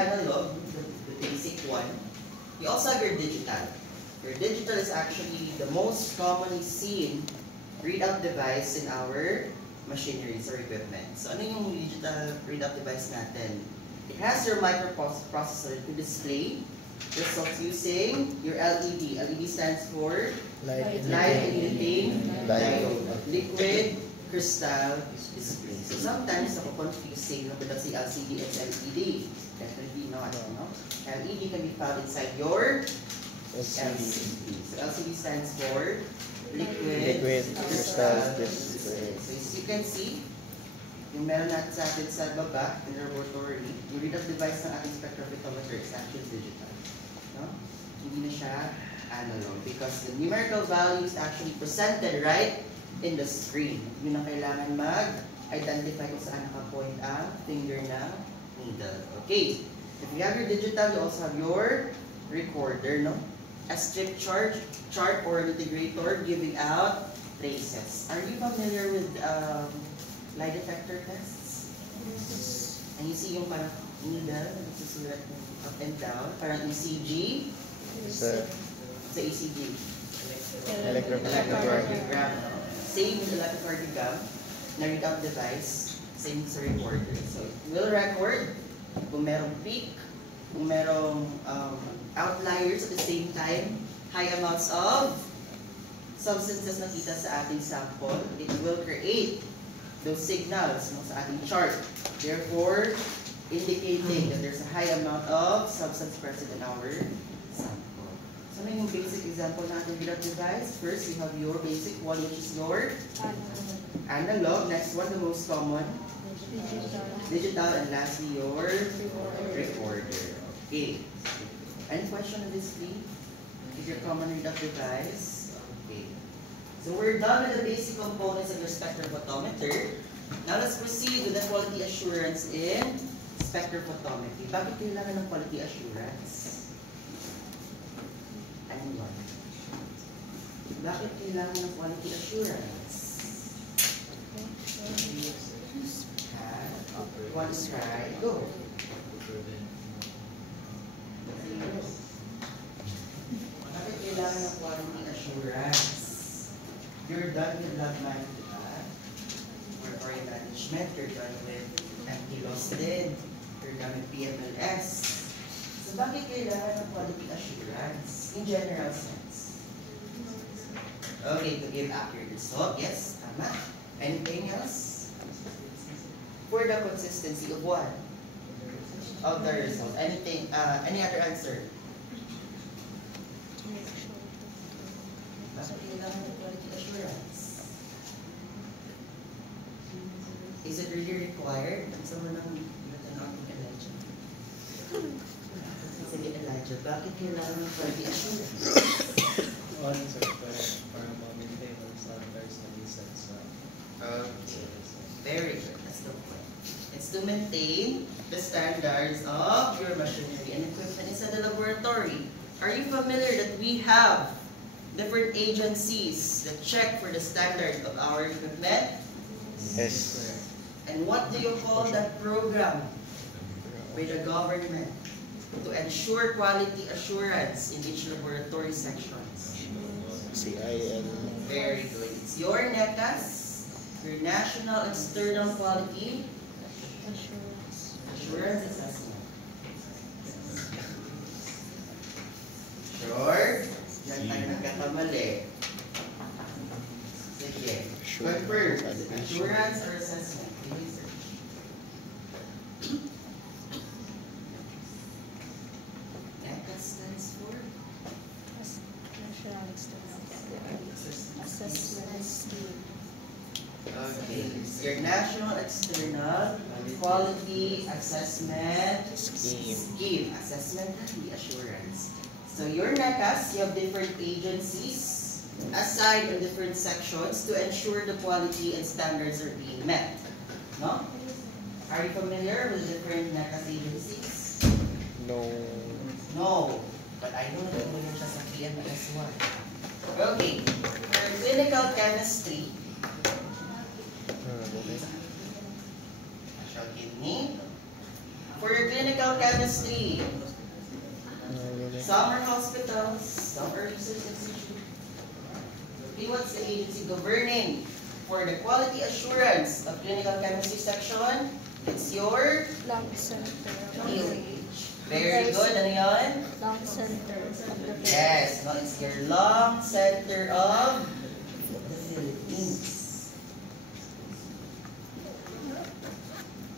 analog, the basic one. You also have your digital. Your digital is actually the most commonly seen readout device in our machineries or equipment. So ano yung digital readout device natin? It has your microprocessor to display results using your LED. LED stands for light emitting diode. Liquid crystal display. So sometimes ako-confusing because si LCD and LED. Definitely not. No? LED can be found inside your LCD. So LCD stands for liquid crystal display. So as you can see, yung meron natin sa atin sa baba, in the laboratory, yung readout device ng ating spectrophotometer is actually digital. No? Hindi na siya analog because the numerical value is actually presented right in the screen. Yun ang kailangan mag-identify kung saan nakapoint ang finger ng needle. Okay. If you have your digital, you also have your recorder, no? A strip chart or an integrator giving out traces. Are you familiar with lie detector tests? Yes. And you see yung parang needle, nagsusulat ng up and down, parang ECG. Sa ECG. electrocardiogram. Same with electrocardiogram na readout device, same sa recorder. So it will record kung merong peak, kung merong outliers at the same time, high amounts of substances nakita sa ating sample, it will create those signals sa ating chart. Therefore, indicating that there's a high amount of substance present in our sample. So, ano yung basic example natin readout device? First, you have your basic one, which is your analog. Next one, the most common, digital, and lastly, your recorder. Okay. Any question on this, please? Is your common readout device? Okay. So we're done with the basic components of your spectrophotometer. Now let's proceed with the quality assurance in spectrophotometry. Bakit kailangan ng quality assurance? Ano yun? Bakit kailangan ng quality assurance? One try, go. Bakit kailangan ng quality assurance? You're done with lab management, or management, you're done with anti-loss din, you're done with PMLS. So bakit kailangan ng quality assurance in general sense? Okay, to give accurate result, yes, tama. Anything else? For the consistency of what? Of the result. Anything, any other answer? Bakit kailangan ng quality assurance? Is it really required? Ang sama ng natanong ni Elijah. Sige, Elijah, bakit kailangan ng quality assurance? Para ma-maintain our standards na reset sa Very good. That's the point. It's to maintain the standards of your machinery and equipment inside the laboratory. Are you familiar that we have different agencies that check for the standard of our equipment? Yes. And what do you call that program with the government to ensure quality assurance in each laboratory sections? CIL. Very good. It's your NECAS, your National External Quality Assurance Assessment. Sure? Diyan tayo nagkakamali. Sige. Confirm. Assurance or assessment? Research. NECAS stands for? National External Assessment Scheme. Okay. Your National External Quality Assessment Scheme. Assessment and assurance. So your NECAS, you have different agencies assigned in different sections to ensure the quality and standards are being met. No? Are you familiar with different NECAS agencies? No. No. But I know that familiar siya sa PMLS1. Okay. For clinical chemistry, shall give me For your clinical chemistry, some are hospitals, some are research institutes. Okay, what's the agency governing for the quality assurance of clinical chemistry section? It's your Lung center. very good. Ano yun? Lung center of the Yes, no, it's your lung center of the Philippines.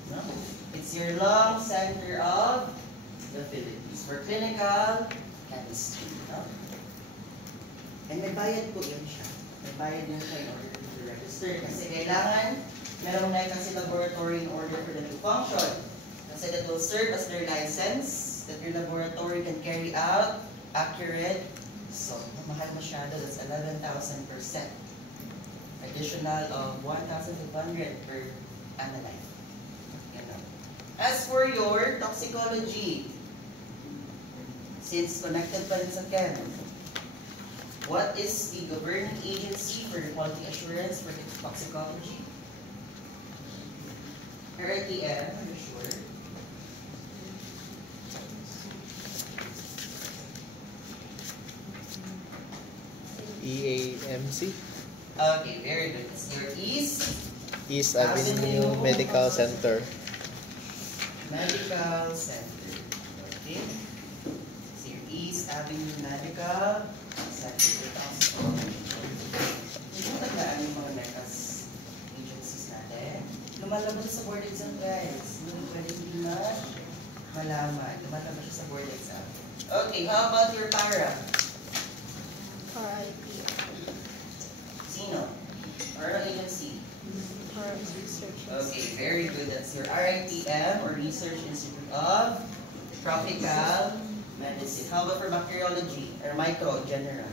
No? It's your lung center of the Philippines for clinical chemistry. No? And may bayad po yun siya. May bayad yun siya in order to register. Kasi kailangan merong na kasi laboratory in order for them to function. Kasi that will serve as their license that your laboratory can carry out accurate. So, mahal masyado. That's 11,000%. Additional of 1,500 per analyte. You know. As for your toxicology, since connected pa rin sa chem, what is the governing agency for the quality assurance for the toxicology? RITM, are you sure? EAMC, Okay, very good. It's your East Avenue Medical Center. Medical Center. Okay. So your East Avenue Medical Center. Hindi mo tandaan yung mga NECAS agencies natin. Lumalabas siya sa board exam, guys. Hindi pwede hindi malaman. Lumalabas siya sa board exam. Okay, how about your para? RIP. Sino? Or ang agency? For research. Okay, very good. That's your RITM or Research Institute of Tropical Medicine. How about for bacteriology or micro general?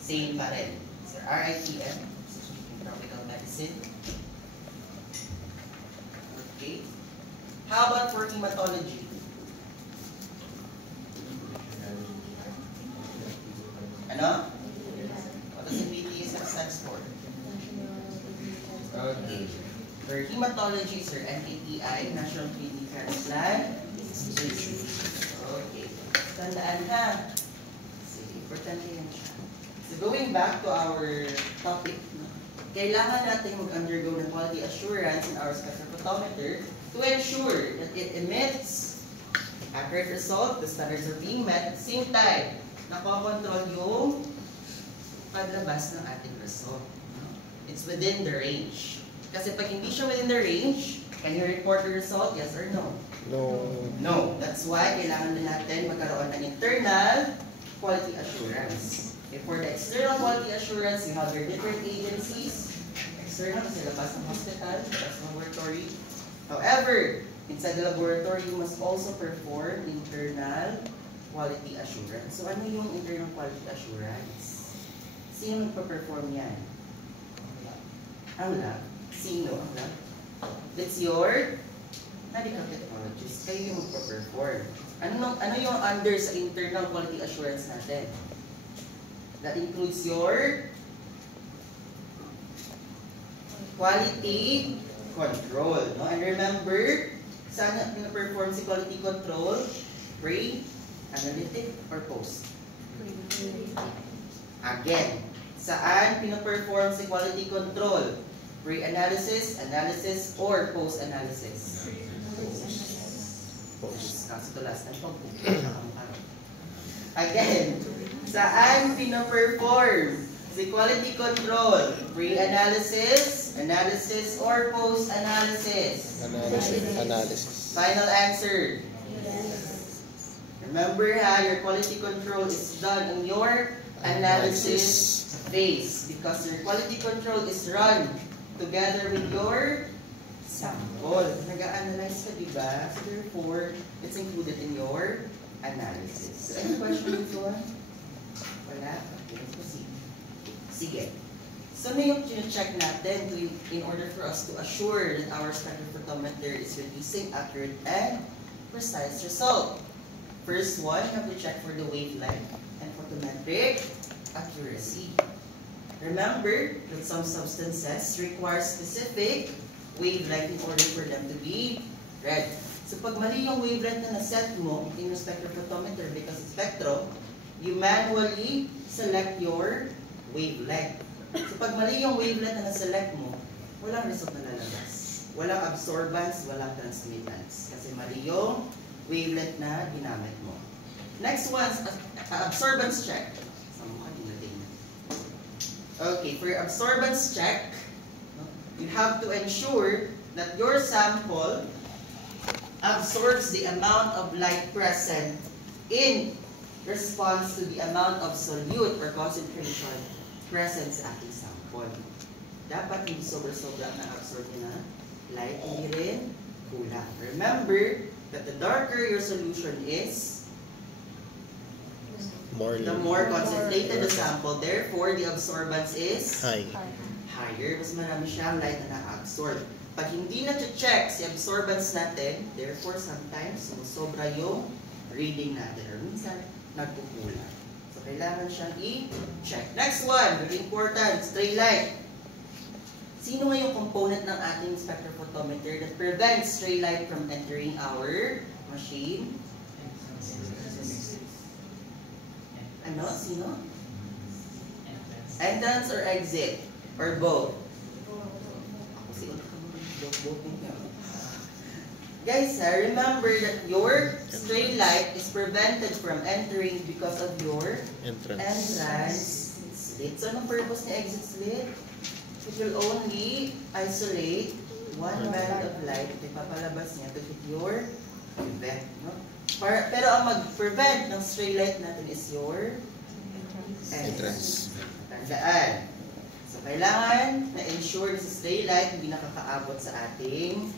Same pa rin. So RITM, Tropical Medicine. Okay. How about for hematology? Ano? What does the PTSF stands for? Okay. For hematology, sir, NKTI, National Kidney Transplant Institute. Okay. Tandaan ha. Sige, importante yan siya. So going back to our topic, kailangan natin mag-undergo ng quality assurance in our spectrophotometer to ensure that it emits accurate result, the standards are being met, at the same time, nakokontrol yung paglabas ng ating result. It's within the range. Kasi pag hindi siya within the range, can you report the result? Yes or no? No. No. That's why kailangan din natin magkaroon ng internal quality assurance. Okay, for the external quality assurance, you have your different agencies. External, sa labas ng hospital, labas ng laboratory. However, inside the laboratory, you must also perform internal quality assurance. So ano yung internal quality assurance? Sino nagpa-perform yan? Ang lab. Sino ang lab? That's your medical technologist. Kayo yung magpa-perform. Ano yung under sa internal quality assurance natin? That includes your quality control. No? And remember, saan pina-perform si quality control? Pre, analytic, or post? Again, saan pina-perform si quality control? Pre-analysis, analysis, or post-analysis? Post. Kaso to last time, again, saan pina-perform si quality control? Pre-analysis, analysis, or post-analysis? Analysis. Final answer. Remember ha, your quality control is done in your analysis phase because your quality control is run together with your sample. Nag-a-analyze ka, diba? So therefore, it's included in your analysis. So, any question dito? Wala? Okay, let's proceed. Sige. So, ano yung check natin in order for us to assure that our spectrophotometer is releasing accurate and precise result? First one, you have to check for the wavelength and photometric accuracy. Remember that some substances require specific wavelength in order for them to be read. So pag mali yung wavelength na naset mo in your spectrophotometer because it's spectro, you manually select your wavelength. So pag mali yung wavelength na naselect mo, walang result na lalabas. Walang absorbance, walang transmittance. Kasi mali yung wavelength na ginamit mo. Next one, absorbance check. Okay, for absorbance check, you have to ensure that your sample absorbs the amount of light present in response to the amount of solute or concentration present sa ating sample. Dapat hindi sobra-sobra na-absorb na light, hindi rin kulang. Remember that the darker your solution is, the more concentrated the sample, therefore the absorbance is higher. Mas marami siyang light na na-absorb. Pag hindi na-check si absorbance natin, therefore sometimes sobra yung reading natin or minsan nagkukulang. So kailangan siyang i-check. Next one, very important, stray light. Sino nga yung component ng ating spectrophotometer that prevents stray light from entering our machine? Ano? Sino? Entrance or exit? Or both? Guys, remember that your stray light is prevented from entering because of your entrance slit. So, anong purpose ni exit slit? It will only isolate one band of light na papalabas niya to hit your event. No? Pero ang mag-prevent ng stray light natin is your entrance. Tandaan. So, kailangan na-ensure na sa stray light hindi nakakaabot sa ating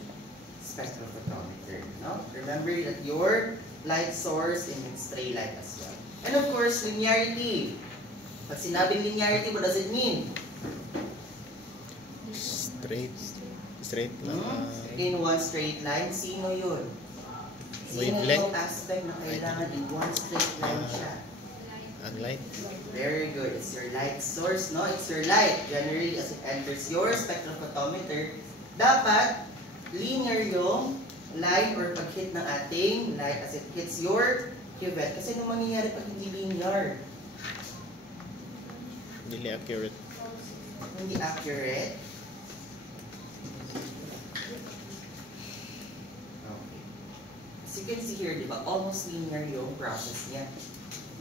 spectrophotometer. No? Remember that your light source in stray light as well. And of course, linearity. Pag sinabing linearity, what does it mean? Straight lang. In one straight line, sino yun? Sino yung aspect na kailangan in one straight line siya? Ang light. Very good. It's your light source, no? It's your light. Generally, as it enters your spectrophotometer, dapat linear yung line or pag-hit ng ating light as it hits your cuvette. Kasi ano mangyayari pag hindi linear? Hindi accurate. Hindi accurate. Okay. As you can see here, di ba? Almost linear yung process niya.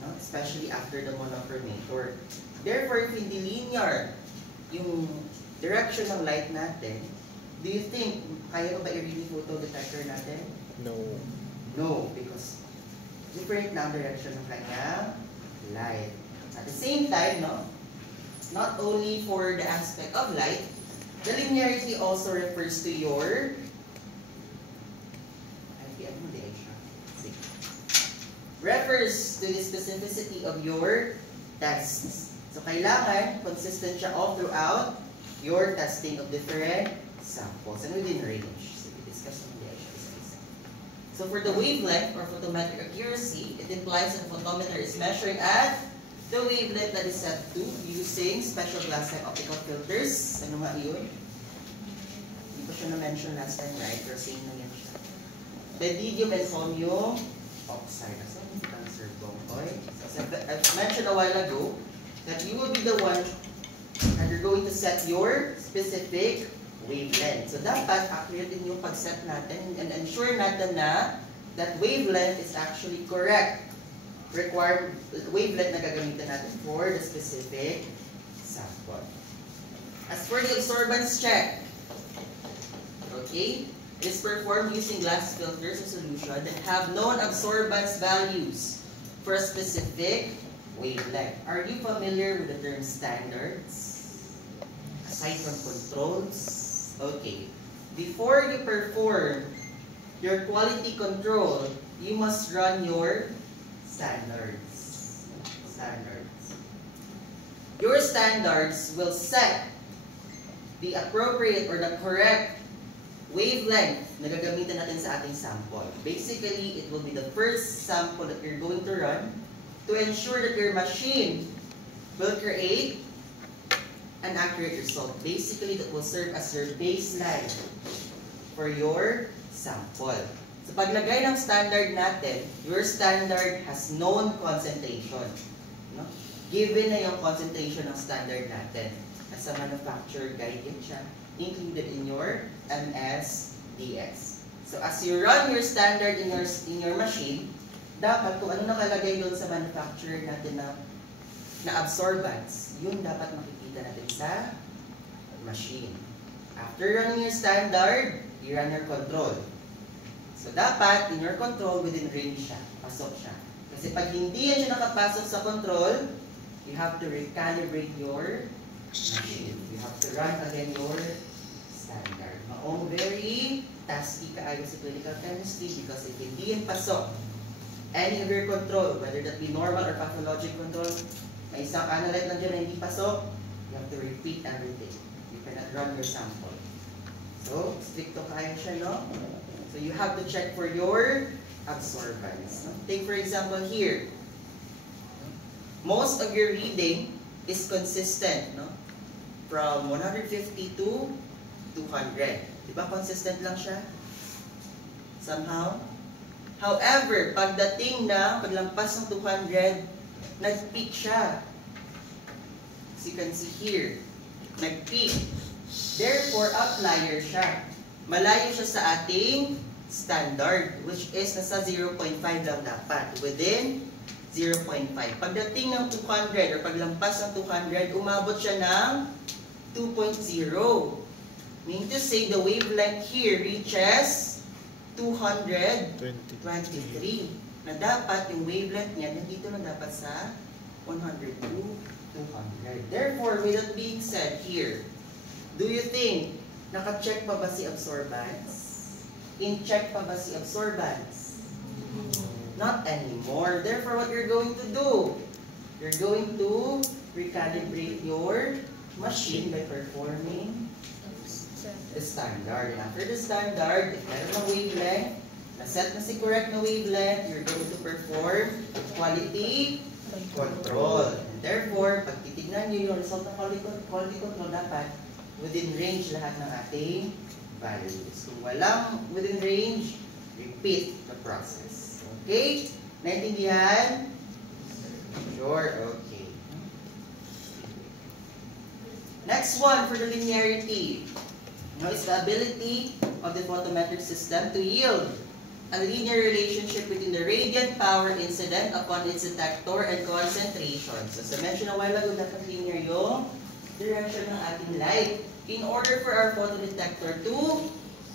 No? Especially after the monochromator. Therefore, if hindi linear yung direction ng light natin, do you think kaya ko ba i-read yung photo detector natin? No. No, because different na ang direction ng kanyang light. At the same time, no, not only for the aspect of light, the linearity also refers to your refers to the specificity of your tests. So, kailangan consistent siya all throughout your testing of different samples and within range. So, we discuss on the exercise. So, for the wavelength or photometric accuracy, it implies that the photometer is measuring at the wavelength that is set to using special glass-like optical filters. Ano nga yun? Hindi ko siya na-mention last time, right? Pero same na yan siya. Pyridium and chromium oxide. So, cancer bronchoid. As I mentioned a while ago, that you will be the one and you're going to set your specific wavelength. So, dapat accurate din yung pag-set natin and ensure natin na that wavelength is actually correct. Required wavelength na gagamitin natin for the specific sample. As for the absorbance check, okay, it is performed using glass filters of solution that have known absorbance values for a specific wavelength. Are you familiar with the term standards? Aside from controls? Okay. Before you perform your quality control, you must run your standards. Your standards will set the appropriate or the correct wavelength na gagamitin natin sa ating sample. Basically, it will be the first sample that you're going to run to ensure that your machine will create an accurate result. Basically, that will serve as your baseline for your sample. So paglagay ng standard natin, your standard has known concentration. No? Given na yung concentration ng standard natin. As a manufacturer guide yan siya, included in your MSDS. So as you run your standard in your machine, dapat kung ano nakalagay doon sa manufacturer natin na absorbance, yun dapat makikita natin sa machine. After running your standard, you run your control. So dapat in your control, within range siya, pasok siya. Kasi pag hindi yan siya nakapasok sa control, you have to recalibrate your machine. You have to run again your standard. Maong very tasky kaayo sa clinical chemistry because if hindi yan pasok, any of your control, whether that be normal or pathologic control, may isang analyte lang dyan na hindi pasok, you have to repeat everything. You cannot run your sample. So, stricto kaya siya, no? So, you have to check for your absorbance. No? Take for example here. Most of your reading is consistent, no? From 150 to 200. Diba consistent lang siya? Somehow? However, pagdating na, paglampas ng 200, nag-peak siya. As you can see here, nag-peak. Therefore, outlier siya. Malayo siya sa ating standard, which is nasa 0.5 lang dapat, within 0.5. Pagdating ng 200 or paglampas ng 200, umabot siya ng 2.0. Meaning to say, the wavelength here reaches 223. Na dapat yung wavelength niya, nandito na dapat sa 100 to 200. Therefore, with that being said here, do you think naka-check pa ba si absorbance? In-check pa ba si absorbance? Not anymore. Therefore, what you're going to do? You're going to recalibrate your machine by performing the standard. And after the standard, if meron ng wavelength, na-set na si correct na wavelength, you're going to perform quality control. And therefore, pag titignan nyo yung result ng quality control, dapat within range lahat ng ating values. Kung walang within range, repeat the process. Okay? Naintindihan? Sure? Okay. Next one for the linearity. Now, is the ability of the photometric system to yield a linear relationship between the radiant power incident upon its detector and concentration. So, as I mentioned a while ago, dapat linear yung direction ng ating light. In order for our photodetector to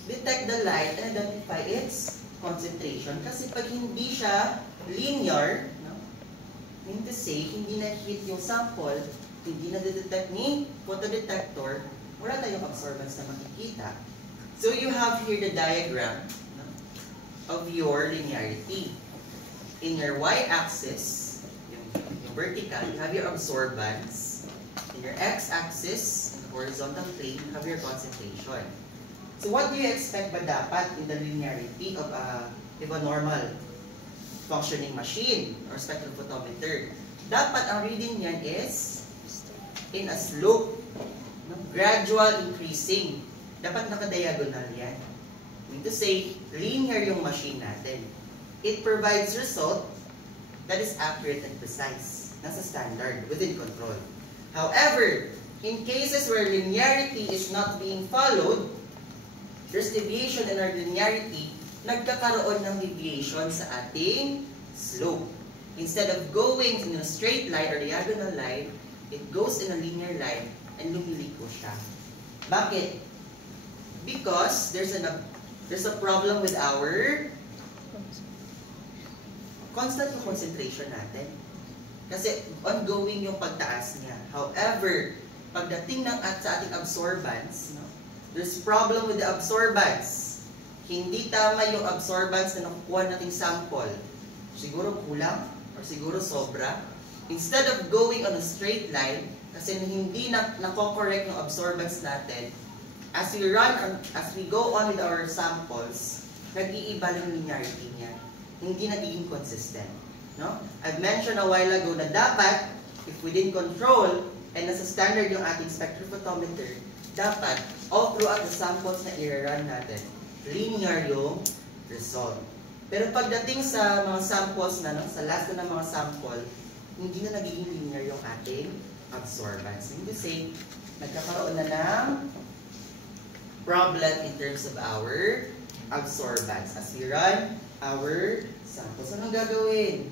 detect the light and identify its concentration. Kasi pag hindi siya linear, no? Meaning to say, hindi na-hit yung sample, hindi na-detect ni photodetector, wala tayong absorbance na makikita. So you have here the diagram, no, of your linearity. In your y-axis, yung vertical, you have your absorbance. In your x-axis, horizontal plane, you have your concentration. So what do you expect ba dapat in the linearity of a normal functioning machine or spectrophotometer? Dapat ang reading niyan is in a slope, no? Gradual increasing. Dapat naka-diagonal yan. Meaning to say, linear yung machine natin. It provides result that is accurate and precise. Nasa standard, within control. However, in cases where linearity is not being followed, there's deviation in our linearity, nagkakaroon ng deviation sa ating slope. Instead of going in a straight line or diagonal line, it goes in a linear line and lumiliko siya. Bakit? Because there's a problem with our constant concentration natin. Kasi ongoing yung pagtaas niya. However, pagdating sa ating absorbance, no, there's problem with the absorbance. Hindi tama yung absorbance na nakukuha nating sample. Siguro kulang or siguro sobra. Instead of going on a straight line, kasi hindi nako-correct yung absorbance natin, as we go on with our samples, nag-iiba yung linearity niya. Hindi nagiging consistent. No? I've mentioned a while ago na dapat, if within control, and nasa standard yung ating spectrophotometer, dapat all throughout the samples na i-run natin, linear yung result. Pero pagdating sa mga samples na, no, sa last na ng mga sample, hindi na nagiging linear yung ating absorbance. Meaning to say, nagkakaroon na ng problem in terms of our absorbance as we run our samples. Anong gagawin?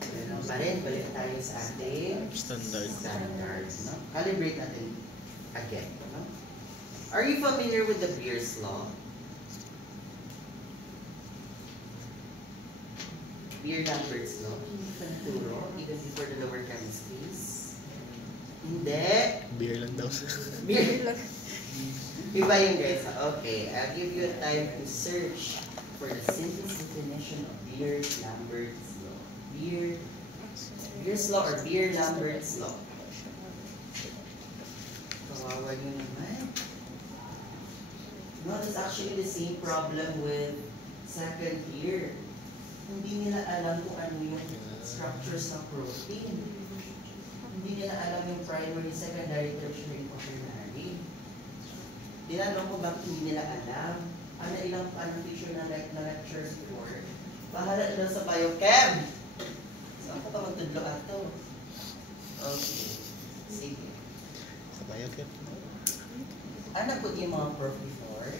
Ganun pa rin, balik tayo sa ating standard. No? Calibrate natin again. No? Are you familiar with the Beer's law? Beer-Lambert's law. Panturo, even before the lower chemistries. Hindi. Beer lang daw. Beer. Iba yun guys. Okay, I'll give you a time to search for the simplest definition of Beer-Lambert's law. Beer's law or Beer-Lambert's law. Kawawa nyo naman. No, it's actually the same problem with second year. Hindi nila alam kung ano yung structures ng protein. Hindi nila alam yung primary, secondary, tertiary, quaternary. Tinanong ko bakit hindi nila alam. Ano ilang teacher na lectures before? Bahala nila sa biochem. Saan ko pa magtudlo ato? Okay. Sige. Sa biochem. Ano po yung mga prof before?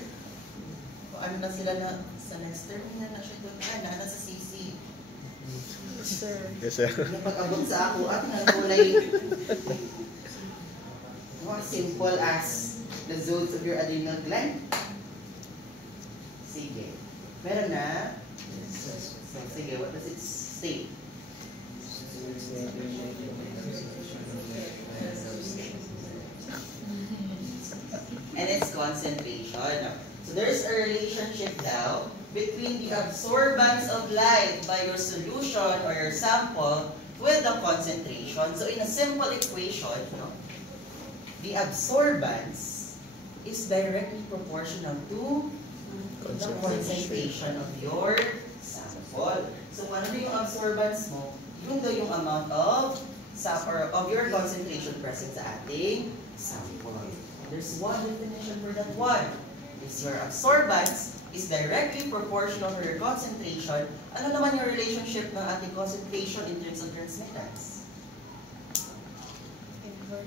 Kung ano na sila na sa next term, na siya doon. Na sa CC. Sir. Yes, sir. Napag-abot sa ako at nagkulay more simple as the zones of your adrenal gland. Sige. Meron na? So, sige, what does it state? And its concentration. So there's a relationship now between the absorbance of light by your solution or your sample with the concentration. So in a simple equation, no, the absorbance is directly proportional to the concentration of your sample. So kung ano yung absorbance mo, yun daw yung amount of your concentration present sa ating sample. There's one definition for that one. Is your absorbance is directly proportional to your concentration. Ano naman yung relationship ng ating concentration in terms of transmittance?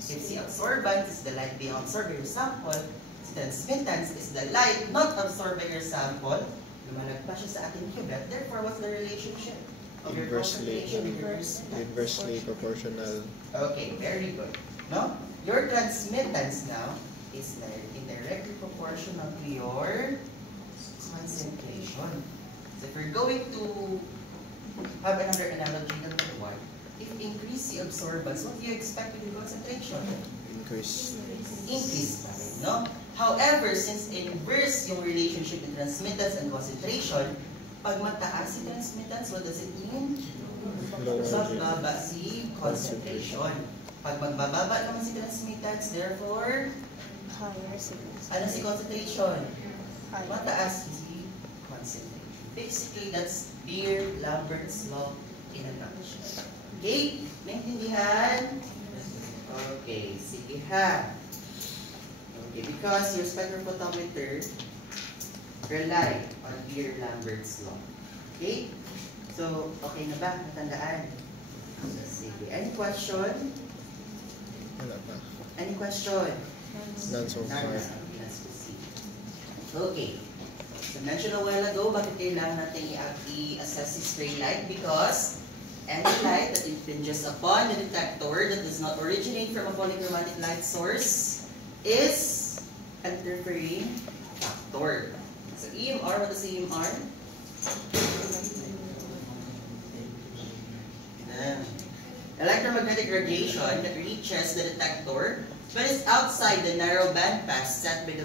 If the absorbance is the light being absorbed by your sample, the transmittance is the light not absorbed by your sample, lumalagpas siya sa ating cuvette. Therefore, what's the relationship of your concentration with your transmittance? Inversely proportional. Okay, very good. No? Your transmittance now is indirectly proportional to your concentration. So if we're going to have another analogy than that one, if increase the absorbance, what do you expect with the concentration? Increase. Increase pa rin, no? However, since inverse yung relationship in transmittance and concentration, pag mataas si transmittance, what does it mean? Lower. Magbaba si concentration. Pag magbababa naman si transmittance, therefore, Higher signals. ano si concentration? Higher. Mataas si concentration. Basically, that's Beer-Lambert's law in a nutshell. Okay? Naintindihan? Okay, sige ha. Okay, because your spectrophotometer rely on Beer-Lambert's law. Okay? So, okay na ba? Natandaan? Sige. Any question? Wala pa. Any question? None so far. Let's proceed. Okay. So, mentioned a while ago, bakit kailangan natin i-assess si stray light? Because any light that impinges upon the detector that does not originate from a polychromatic light source is an interfering factor. So, EMR, what is EMR? Electromagnetic radiation that reaches the detector but is outside the narrow bandpass set by the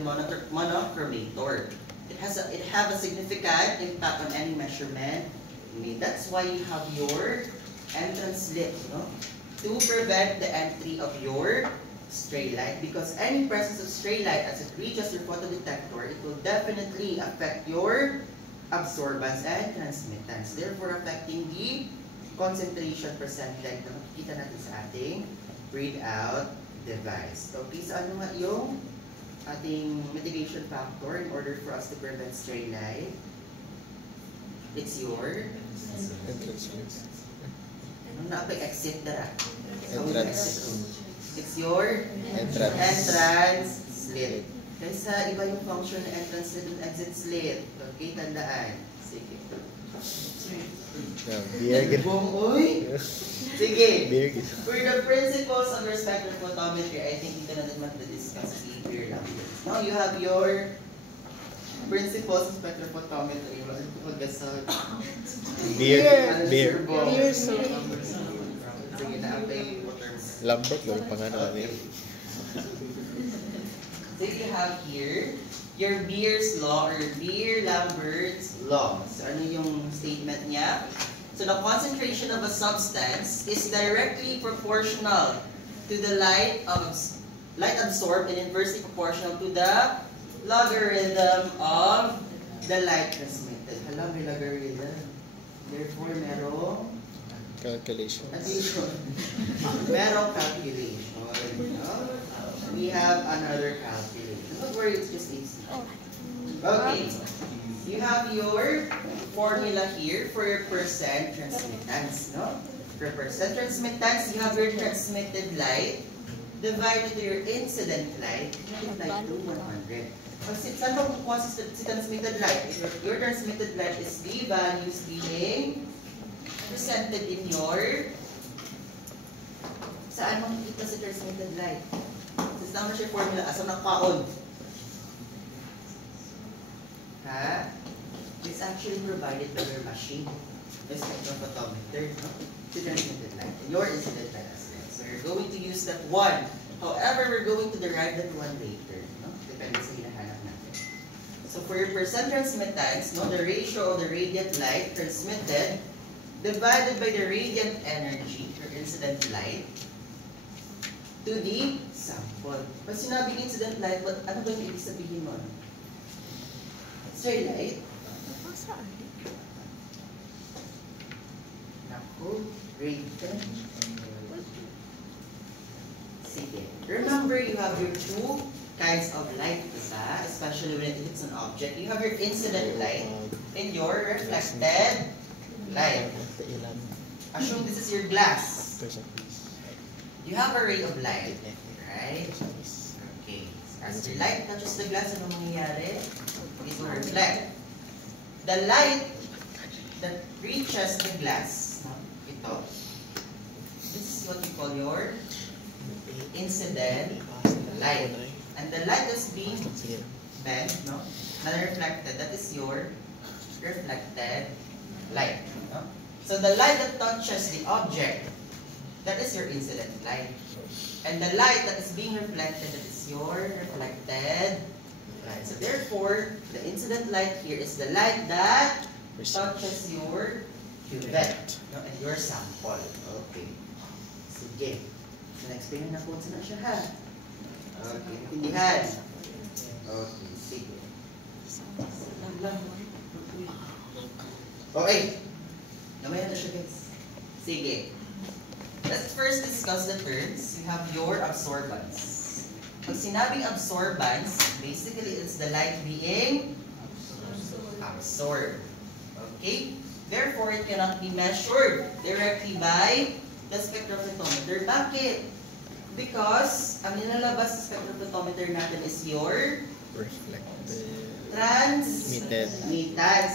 monochromator. It have a significant impact on any measurement. I mean, that's why you have your entrance slit, no? To prevent the entry of your stray light, because any presence of stray light as it reaches your photodetector, it will definitely affect your absorbance and transmittance, therefore affecting the concentration percentage na makikita natin sa ating readout device. Okay, so ano nga yung ating mitigation factor in order for us to prevent stray light? It's your Entrance slit. ano na exit dara? Entrance. It's your entrance slit. Kasi iba yung function ng entrance slit and exit slit. Okay, tandaan. Sige. Yeah, beer gid. Uy! Sige. Beer gid. For the principles of your spectrophotometry, I think dito na naman na-discuss beer lang. Now you have your principles of spectrophotometry. Wala ko pag-gasag. Beer. Beer. Beer soup. Sige na, apay water. Lambert lang pangalan niya. So you have here your Beer's law or Beer-Lambert's law. So ano yung statement niya? So the concentration of a substance is directly proportional to the light absorbed and inversely proportional to the logarithm of the light transmitted. Hala, may logarithm. Therefore, merong Calculation. addition. Merong calculation. No? We have another calculation. Don't worry, it's just easy. Okay. You have your formula here for your percent transmittance, no? For percent transmittance, you have your transmitted light divided to your incident light multiplied to 100. Saan ba kukuha si transmitted light? Your transmitted light is the values being presented in your... Saan mo makikita si transmitted light? Saan mo siya formula? Asa nakaon? Ha? It's actually provided by your machine. The spectrophotometer, no? To transmitted light. Your incident light as well. So you're going to use that one. However, we're going to derive that one later. No? Depende sa hinahanap natin. So for your percent transmittance, no, the ratio of the radiant light transmitted divided by the radiant energy or incident light to the sample. Pag sinabing incident light, ano ba yung ibig sabihin mo? Stray light? Naku, radiant. Sige. Remember, you have your two kinds of light, diba? Especially when it hits an object. You have your incident light and your reflected light. Assume this is your glass. You have a ray of light, right? Okay. As the light touches the glass, ano mangyayari? It will reflect. The light that reaches the glass, ito, this is what you call your incident light. And the light that's being bent, no, not reflected, that is your reflected light. No? So the light that touches the object, that is your incident light. And the light that is being reflected, that is your reflected light. So therefore, the incident light here is the light that touches your cuvette, no, and your sample. Okay. Sige. So na-explain na po na siya, ha? Okay. Intindihan? Okay. Sige. Okay. Gamay na siya, guys. Sige. Let's first discuss the terms. You have your absorbance. Pag sinabing absorbance, basically it's the light being absorbed. Okay? Therefore, it cannot be measured directly by the spectrophotometer. Bakit? Because ang nilalabas sa spectrophotometer natin is your transmittance.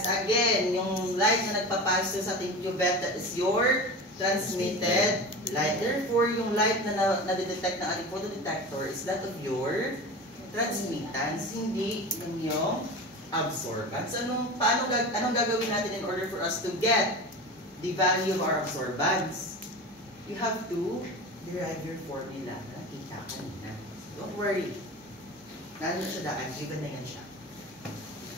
Again, yung light na nagpapasok sa ating cuvette, that is your transmitted light. Therefore, yung light na nadidetect ng ating photodetector is that of your transmittance, hindi ng yung absorbance. Anong gagawin natin in order for us to get the value of our absorbance? You have to derive your formula na nakita kanina. Don't worry. Nandun siya daan, given na yan siya.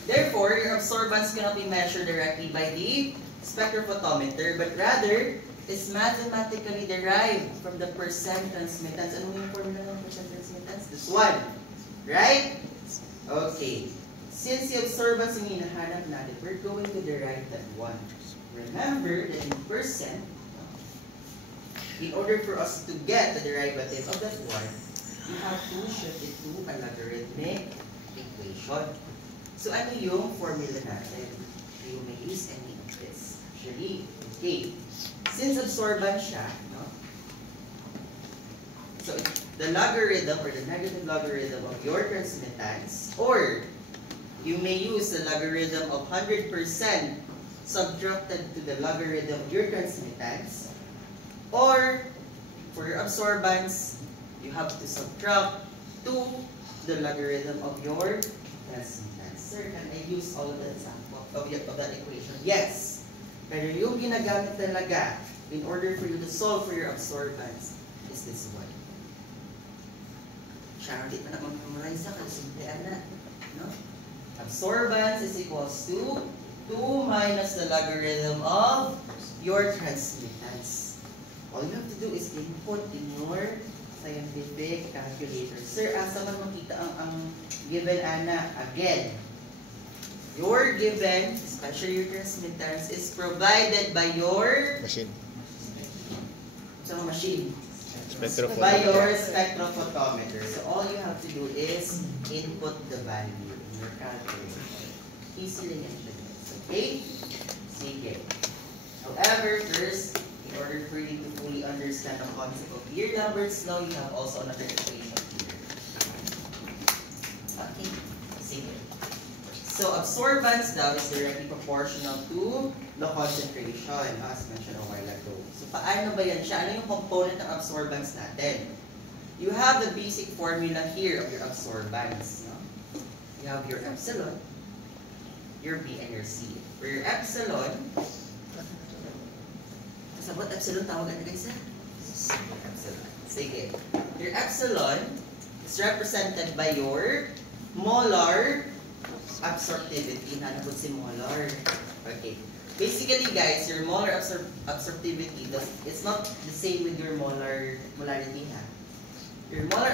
Therefore, your absorbance cannot be measured directly by the spectrophotometer, but rather is mathematically derived from the percent transmittance. Ano yung formula ng percent transmittance? This one. Right? Okay. Since the absorbance yung hinahanap natin, we're going to derive that one. Remember that in percent, in order for us to get the derivative of that one, you have to shift it to a logarithmic equation. So ano yung formula natin? You may use any of this. Actually, okay. Since absorbent siya, no? So the logarithm or the negative logarithm of your transmittance, or you may use the logarithm of 100% subtracted to the logarithm of your transmittance, or for your absorbance, you have to subtract to the logarithm of your transmittance. Sir, can I use all of that example of that equation? Yes. Pero yung ginagamit talaga in order for you to solve for your absorbance is this one. Siya, hindi pa na mag-memorize na, kasi simplihan na. No? Absorbance is equals to 2 minus the logarithm of your transmittance. All you have to do is input in your scientific calculator. Sir, asa man makita ang given ana? Again, your given, especially your transmittance, is provided by your Machine. machine. Spectrophotometer. By your spectrophotometer. So all you have to do is input the value in your calculator. Easy lang yan siya. Okay? Sige. However, first, in order for you to fully understand the concept of Beer-Lambert's law, you have also another equation here. Okay? Sige. So absorbance daw is directly proportional to the concentration, as mentioned a while ago. So paano ba yan siya? Ano yung component ng absorbance natin? You have the basic formula here of your absorbance. No? You have your epsilon, your B, and your C. For your epsilon, sabot epsilon tawag ano guys? Epsilon. Sige. Your epsilon is represented by your molar absorptivity. Nanapod si molar. Okay. Basically, guys, your molar absorptivity, it's not the same with your molarity. Ha? Your molar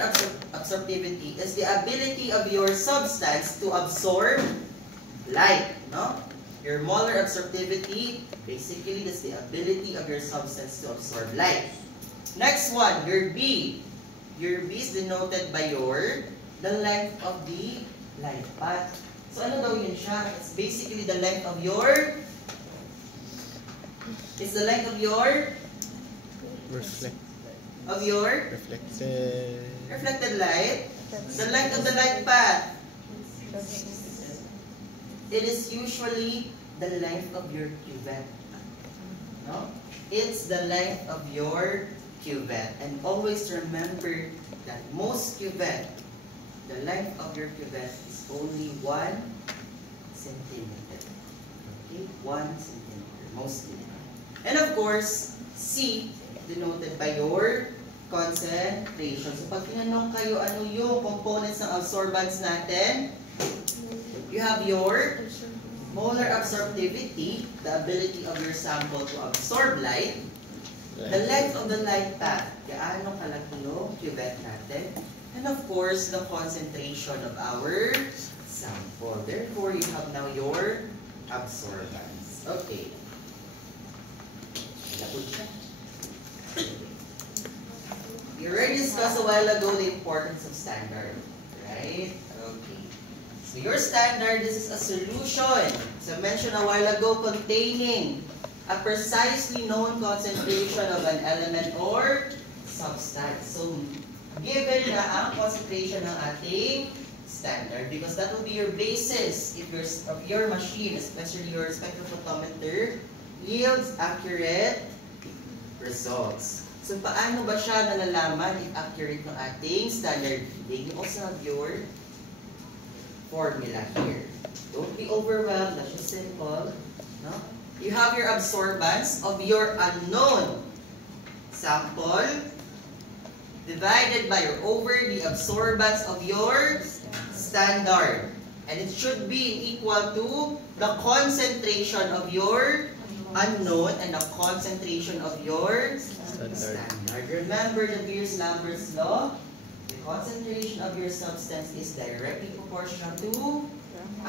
absorptivity is the ability of your substance to absorb light. No? Your molar absorptivity, basically, that's the ability of your substance to absorb light. Next one, your B. Your B is denoted by the length of the light path. So ano daw yun siya? It's basically the length of your Reflected. reflected light. The length of the light path. It is usually the length of your cuvette. No? It's the length of your cuvette. And always remember that most cuvette, the length of your cuvette is only 1 centimeter. Okay? 1 centimeter, mostly. And of course, C, denoted by your concentration. So pag tinanong kayo ano yung components ng absorbance natin, you have your molar absorptivity, the ability of your sample to absorb light, the length of the light path, gaano kalaki yung cuvette natin, and of course, the concentration of our sample. Therefore, you have now your absorbance. Okay. We already discussed a while ago the importance of standard, right? Okay. So your standard, this is a solution, as I mentioned a while ago, containing a precisely known concentration of an element or substance. So, given na ang concentration ng ating standard, because that will be your basis if your machine, especially your spectrophotometer, yields accurate results. So, paano ba siya nalalaman if accurate ng ating standard reading? You also have your formula here. Don't be overwhelmed. That's just simple. No? You have your absorbance of your unknown sample divided by or over the absorbance of your standard. And it should be equal to the concentration of your unknown and the concentration of your standard. Remember the Beer-Lambert's law? The concentration of your substance is directly proportional to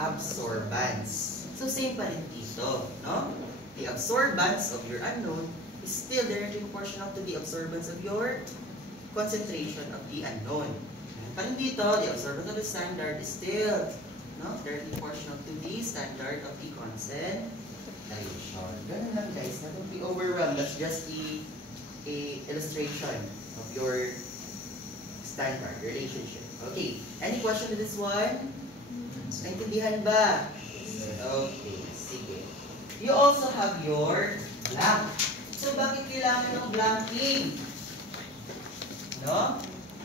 absorbance. So same pa rin dito, no? The absorbance of your unknown is still directly proportional to the absorbance of your concentration of the unknown. Parang dito, the absorbance of the standard is still directly proportional to the standard of the concentration. Ganun lang guys, don't be overwhelmed. That's just a illustration of your standard relationship. Okay, any question to this one? Naintindihan ba? Okay, sige. You also have your blank. So, bakit kailangan ng blanking? No?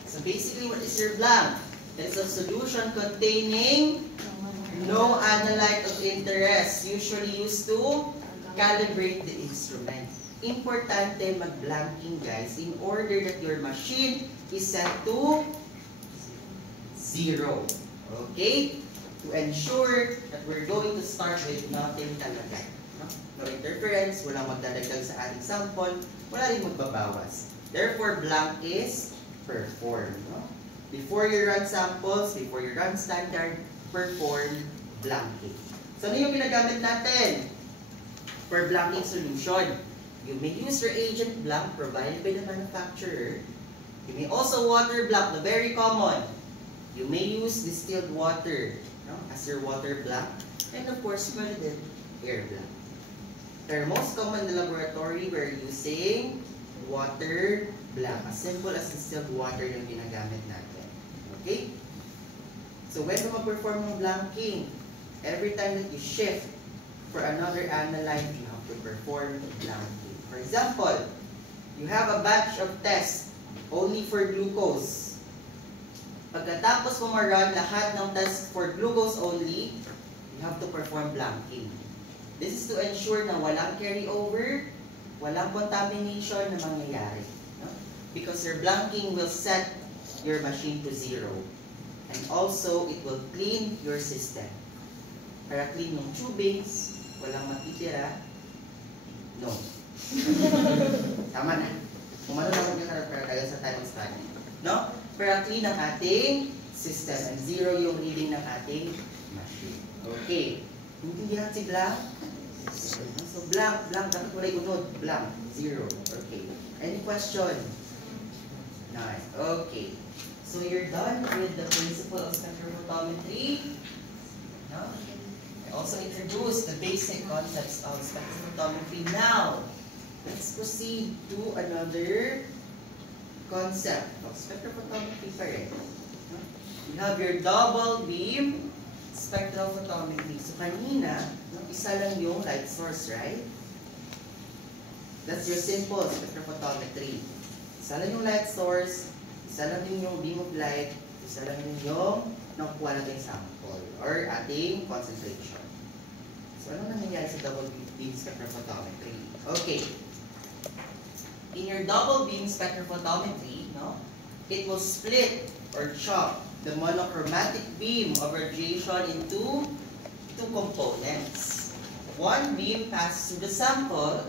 So, basically, what is your blank? It is a solution containing no analyte of interest, usually used to calibrate the instrument. Importante mag-blanking, guys, in order that your machine is set to 0. Okay? To ensure that we're going to start with nothing talaga. No interference, walang magdadagdag sa ating sample, wala rin magbabawas. Therefore, blank is perform. No? Before you run samples, before you run standard, perform blanking. So, ano yung ginagamit natin for blanking solution? You may use your agent blank provided by the manufacturer. You may also water blank, the very common. You may use distilled water as your water blank. And of course, pwede din air blank. The most common in the laboratory, we're using water blank. As simple as distilled water yung ginagamit natin. Okay? So, when you mag-perform ng blanking, every time that you shift for another analyte, you have to perform blanking. For example, you have a batch of tests only for glucose. Pagkatapos mo ma-run lahat ng tests for glucose only, you have to perform blanking. This is to ensure na walang carryover, walang contamination na mangyayari. No? Because your blanking will set your machine to 0. And also, it will clean your system. Para clean yung tubings, walang matitira. No. Tama na. Kung ano naman yung para tayo sa time of study. No? Para clean ang ating system. And 0 yung reading ng ating machine. Okay. Hindi yan si blank? So, blank. Dapat wala gunod. Blank. 0. Okay. Any question? Nice. Okay. So, you're done with the principle of spectrophotometry. No? I also introduced the basic concepts of spectrophotometry. Now, let's proceed to another concept of spectrophotometry pa rin. You have your double beam spectrophotometry. So, kanina, isa lang yung light source, right? That's your simple spectrophotometry. Isa lang yung light source, isa lang din yung beam of light, isa lang din yung nakuha natin sample or ating concentration. So, ano nangyayari sa double beam spectrophotometry? Okay. In your double beam spectrophotometry, it will split or chop the monochromatic beam of radiation into two components. One beam passes through the sample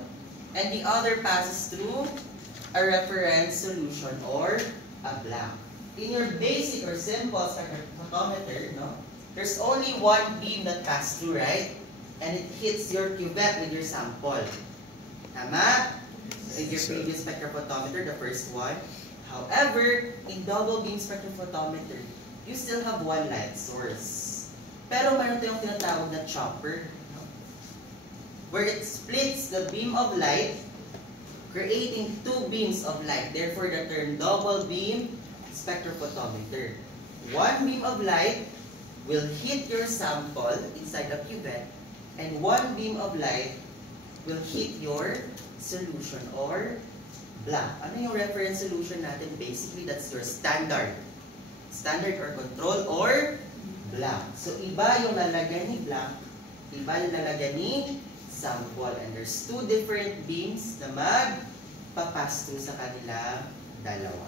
and the other passes through a reference solution or a blank. In your basic or simple spectrophotometer, there's only one beam that passes through, right? And it hits your cuvette with your sample. Tama? In your previous spectrophotometer, the first one. However, in double beam spectrophotometer, you still have one light source. Pero mayroon tayong tinatawag na chopper, where it splits the beam of light, creating two beams of light. Therefore, the term double beam spectrophotometer. One beam of light will hit your sample inside the cuvette, and one beam of light will hit your solution or blank. Ano yung reference solution natin? Basically, that's your standard. Standard or control or blank. So, iba yung lalagyan ni blank, iba yung lalagyan ni sample. And there's two different beams na magpapass through sa kanila dalawa.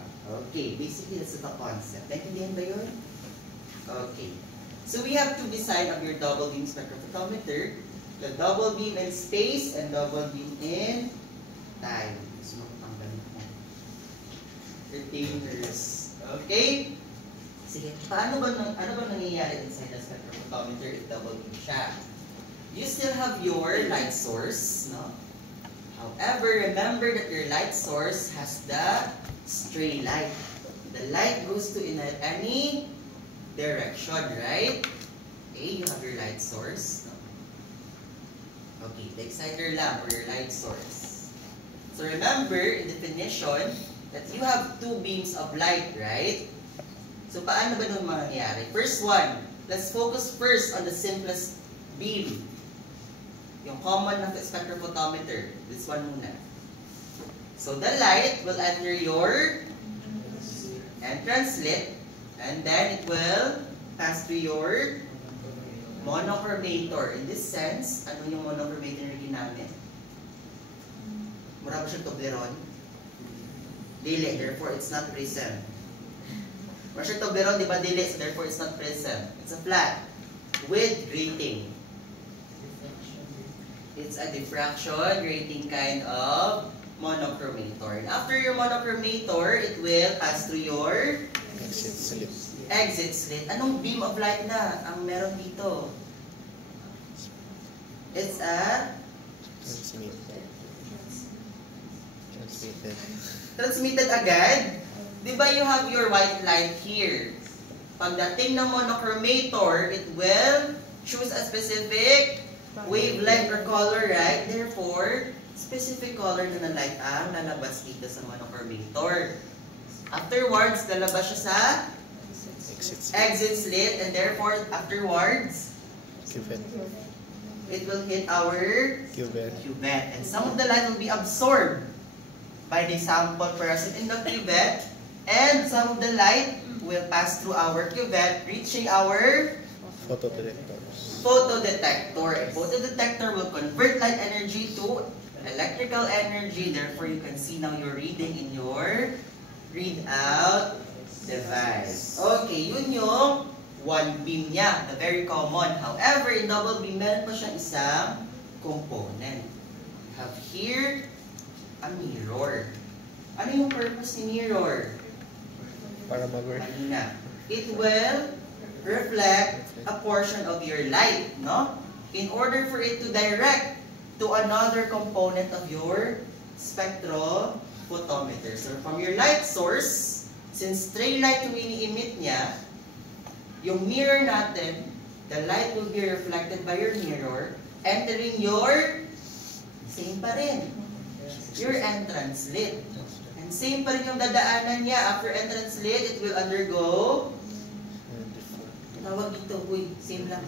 Okay, basically, that's the concept. Naintindihan ba yun? Okay. So, we have two design of your double beam spectrophotometer. The double beam in space and double beam in time. So, retainers. Okay? Sige, ano ba nangyayari inside the spectrophotometer if double beam siya? You still have your light source, no? However, remember that your light source has the stray light. The light goes to in any direction, right? Okay, you have your light source. Okay, the exciter lamp or your light source. So remember, in definition, that you have two beams of light, right? So paano ba nung mangyayari? First one, let's focus first on the simplest beam. Yung common na spectrophotometer. This one muna. So the light will enter your entrance slit, and then it will pass through your monochromator. In this sense, ano yung monochromator na ginamit? Mura ba siyang Toblerone? Dili, therefore it's not prism. Mura siyang Toblerone, di ba dili? So therefore it's not prism. It's a flat with grating. It's a diffraction grating kind of monochromator. And after your monochromator, it will pass through your Exit slit. exit slit. Anong beam of light na ang meron dito? It's a Transmitted. transmitted agad. Di ba you have your white light here? Pagdating ng monochromator, it will choose a specific wavelength or color, right? Therefore, specific color na ng light ang lalabas dito sa monochromator. Afterwards, lalabas siya sa Exit slit. exit slit, and therefore, afterwards, Cuvette. it will hit our Cuvette. cuvette. And some of the light will be absorbed by the sample present in the cuvette, and some of the light will pass through our cuvette, reaching our Photodetectors. photodetector. A photodetector will convert light energy to electrical energy. Therefore, you can see now your reading in your readout device. Okay, yun yung one beam niya, the very common. However, in double beam, meron pa siyang isang component. We have here a mirror. Ano yung purpose ni mirror? Para mag-work. Kanina. It will reflect a portion of your light, no? In order for it to direct to another component of your spectrophotometer. So from your light source, since stray light yung ini-emit niya, yung mirror natin, the light will be reflected by your mirror, entering your, same pa rin, your entrance slit. And same pa rin yung dadaanan niya. After entrance slit, it will undergo, tawag dito, uy, same lang.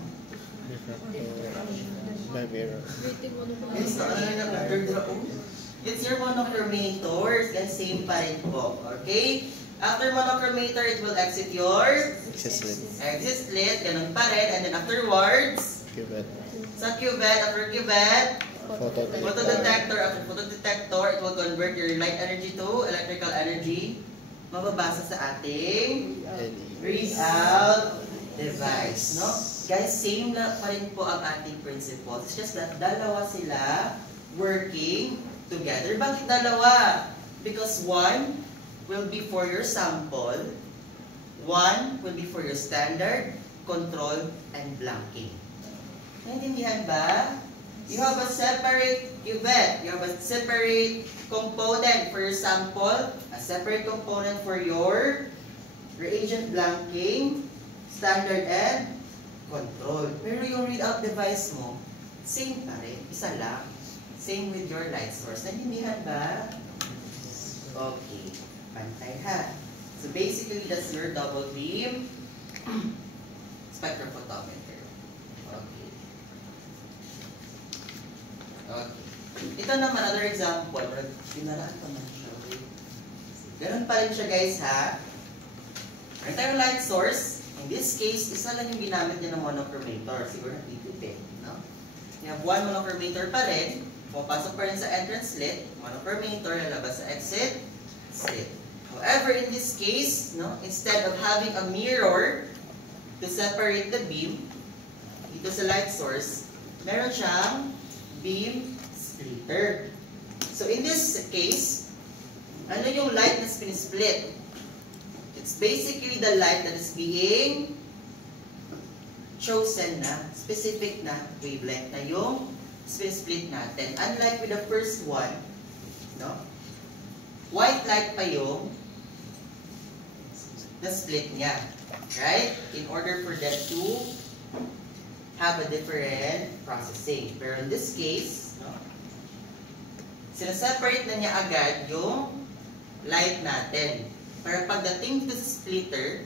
It's your monochromator. Then same pa rin po. Okay? After monochromator, it will exit your Exit slit. exit slit. Ganun pa rin. And then afterwards, Cuvette. sa cuvette, after cuvette, Photodetector. photodetector. After photodetector, it will convert your light energy to electrical energy. Mababasa sa ating readout device, no? Guys, same na pa rin po ang ating principles. It's just that dalawa sila working together. Bakit dalawa? Because one will be for your sample, one will be for your standard, control, and blanking. Naintindihan ba? You have a separate cuvette. You have a separate component for your sample, a separate component for your reagent blanking, standard, and control. Pero yung readout device mo, same pa rin. Isa lang. Same with your light source. Naintindihan ba? Okay. Pantay ha. So basically, that's your double beam spectrophotometer. Okay. Okay. Ito naman, another example. Pinaraan ko na siya. Ganun pa rin siya, guys, ha? Meron tayong light source. In this case, isa lang yung ginamit niya ng monochromator. Siguro natitipid, no? You have one monochromator pa rin. Pumapasok pa rin sa entrance slit. Monochromator, lalabas sa exit slit. However, in this case, no, instead of having a mirror to separate the beam, dito sa light source, meron siyang beam splitter. So in this case, ano yung light na spin-split? It's basically the light that is being chosen na, specific na wavelength na yung split natin. Unlike with the first one, no? White light pa yung na-split niya. Right? In order for that to have a different processing. Pero in this case, no? Sinaseparate na niya agad yung light natin. Pero pagdating to the splitter,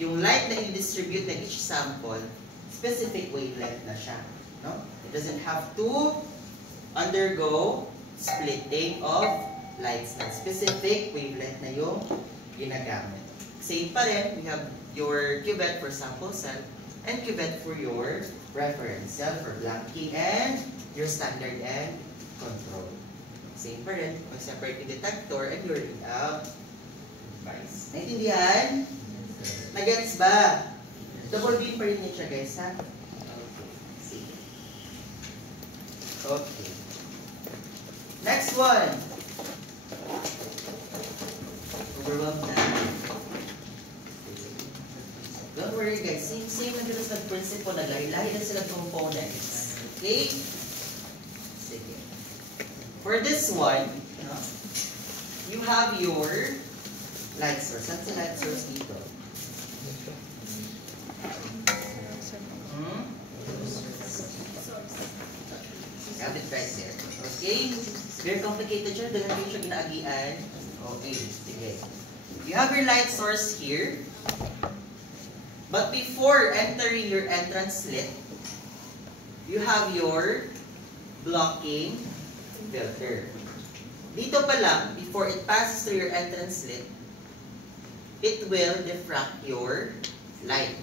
yung light na i-distribute na each sample, specific wavelength na siya. No? It doesn't have to undergo splitting of lights na specific wavelength na yung ginagamit. Same pa rin, we have your cuvette for sample cell and cuvette for your reference cell for blanking and your standard and control. Same pa rin, mag-separate yung detector and your readout device. Naintindihan? Nagets ba? Double beam pa rin niya siya, guys, ha? Okay. Sige. Okay. Next one. Overwhelmed na. Don't worry, guys. Same na dito sa principle. Naglahi-lahi na sila components. Okay? Sige. For this one, no, you have your light source. Saan sa light source dito? Have it right there. Okay? Very complicated siya. Dahil hindi siya ginaagian. Okay. Sige. You have your light source here. But before entering your entrance slit, you have your blocking filter. Dito pa lang, before it passes through your entrance slit, it will diffract your light.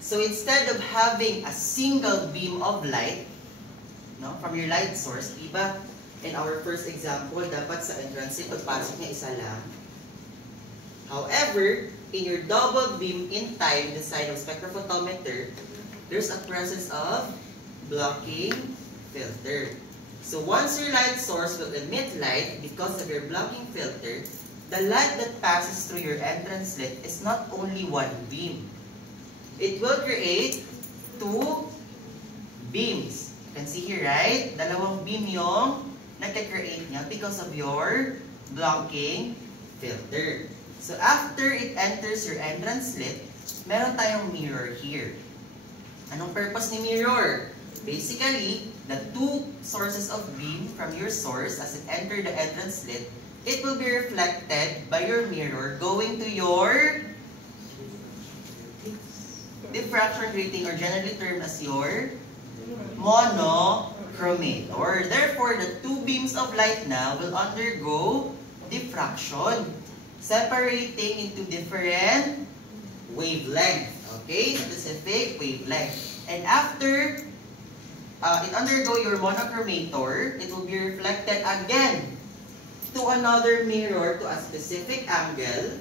So instead of having a single beam of light, no, from your light source, diba, in our first example, dapat sa entrance slit, pagpasok niya isa lang. However, in your double beam in time, the side of spectrophotometer, there's a presence of blocking filter. So once your light source will emit light because of your blocking filter, the light that passes through your entrance slit is not only one beam. It will create two beams. You can see here, right? Dalawang beam yung nagka-create niya because of your blocking filter. So after it enters your entrance slit, meron tayong mirror here. Anong purpose ni mirror? Basically, the two sources of beam from your source as it enter the entrance slit, it will be reflected by your mirror going to your diffraction grating, or generally termed as your monochromator. Therefore, the two beams of light now will undergo diffraction, separating into different wavelength. Okay? Specific wavelength. And after it undergo your monochromator, it will be reflected again to another mirror to a specific angle.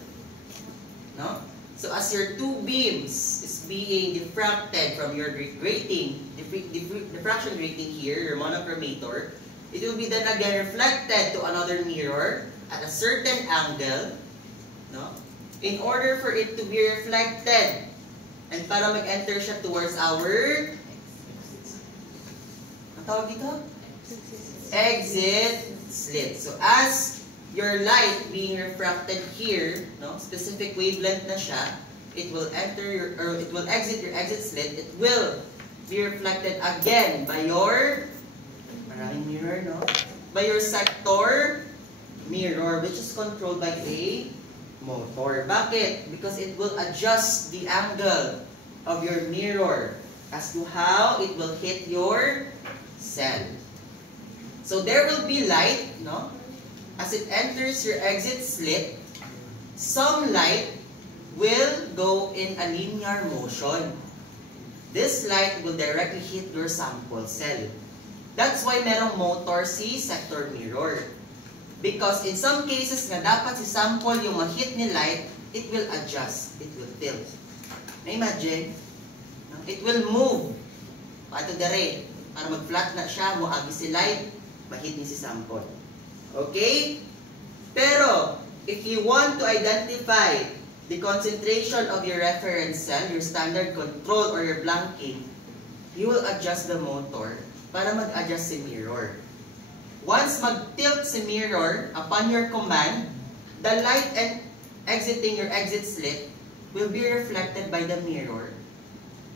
No? So as your two beams is being diffracted from your grating, diffraction grating here, your monochromator, it will be then again reflected to another mirror at a certain angle, no? In order for it to be reflected and para mag-enter siya towards our ang tawag dito? Exit slit. So as your light being refracted here, no, specific wavelength na siya, it will enter your, or it will exit your exit slit. It will be reflected again by your maraming mirror, no? By your sector mirror, which is controlled by a motor. Bakit? Because it will adjust the angle of your mirror as to how it will hit your cell. So there will be light, no? As it enters your exit slit, some light will go in a linear motion. This light will directly hit your sample cell. That's why merong motor si sector mirror. Because in some cases nga dapat si sample yung ma-hit ni light, it will adjust, it will tilt. Na-imagine? It will move pato dire para mag-flat na siya, moagi si light, ma-hit ni si sample. Okay? Pero, if you want to identify the concentration of your reference cell, your standard control, or your blanking, you will adjust the motor para mag-adjust si mirror. Once mag-tilt si mirror upon your command, the light and exiting your exit slit will be reflected by the mirror.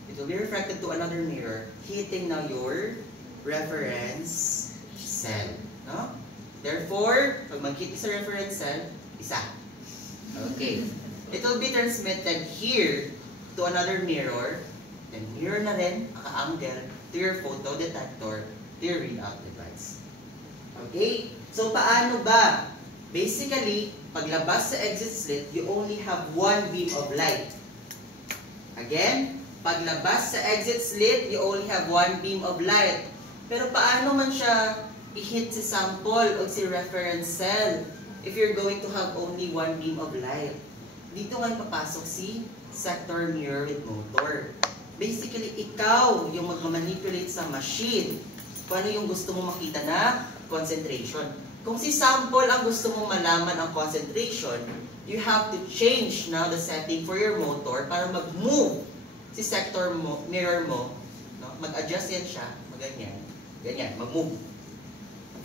It will be reflected to another mirror, hitting now your reference cell. No? Therefore, pag mag-hit sa reference cell, isa. Okay. It will be transmitted here to another mirror, then mirror na rin, naka-angle, to your photo detector, to your readout device. Okay? So, paano ba? Basically, paglabas sa exit slit, you only have one beam of light. Again, paglabas sa exit slit, you only have one beam of light. Pero paano man siya i-hit si sample o si reference cell if you're going to have only one beam of light? Dito nga papasok si sector mirror with motor. Basically, ikaw yung mag-manipulate sa machine kung ano yung gusto mo makita na concentration. Kung si sample ang gusto mong malaman ang concentration, you have to change now the setting for your motor para mag-move si sector mirror mo. No? Mag-adjust yan siya, ganyan, mag-move.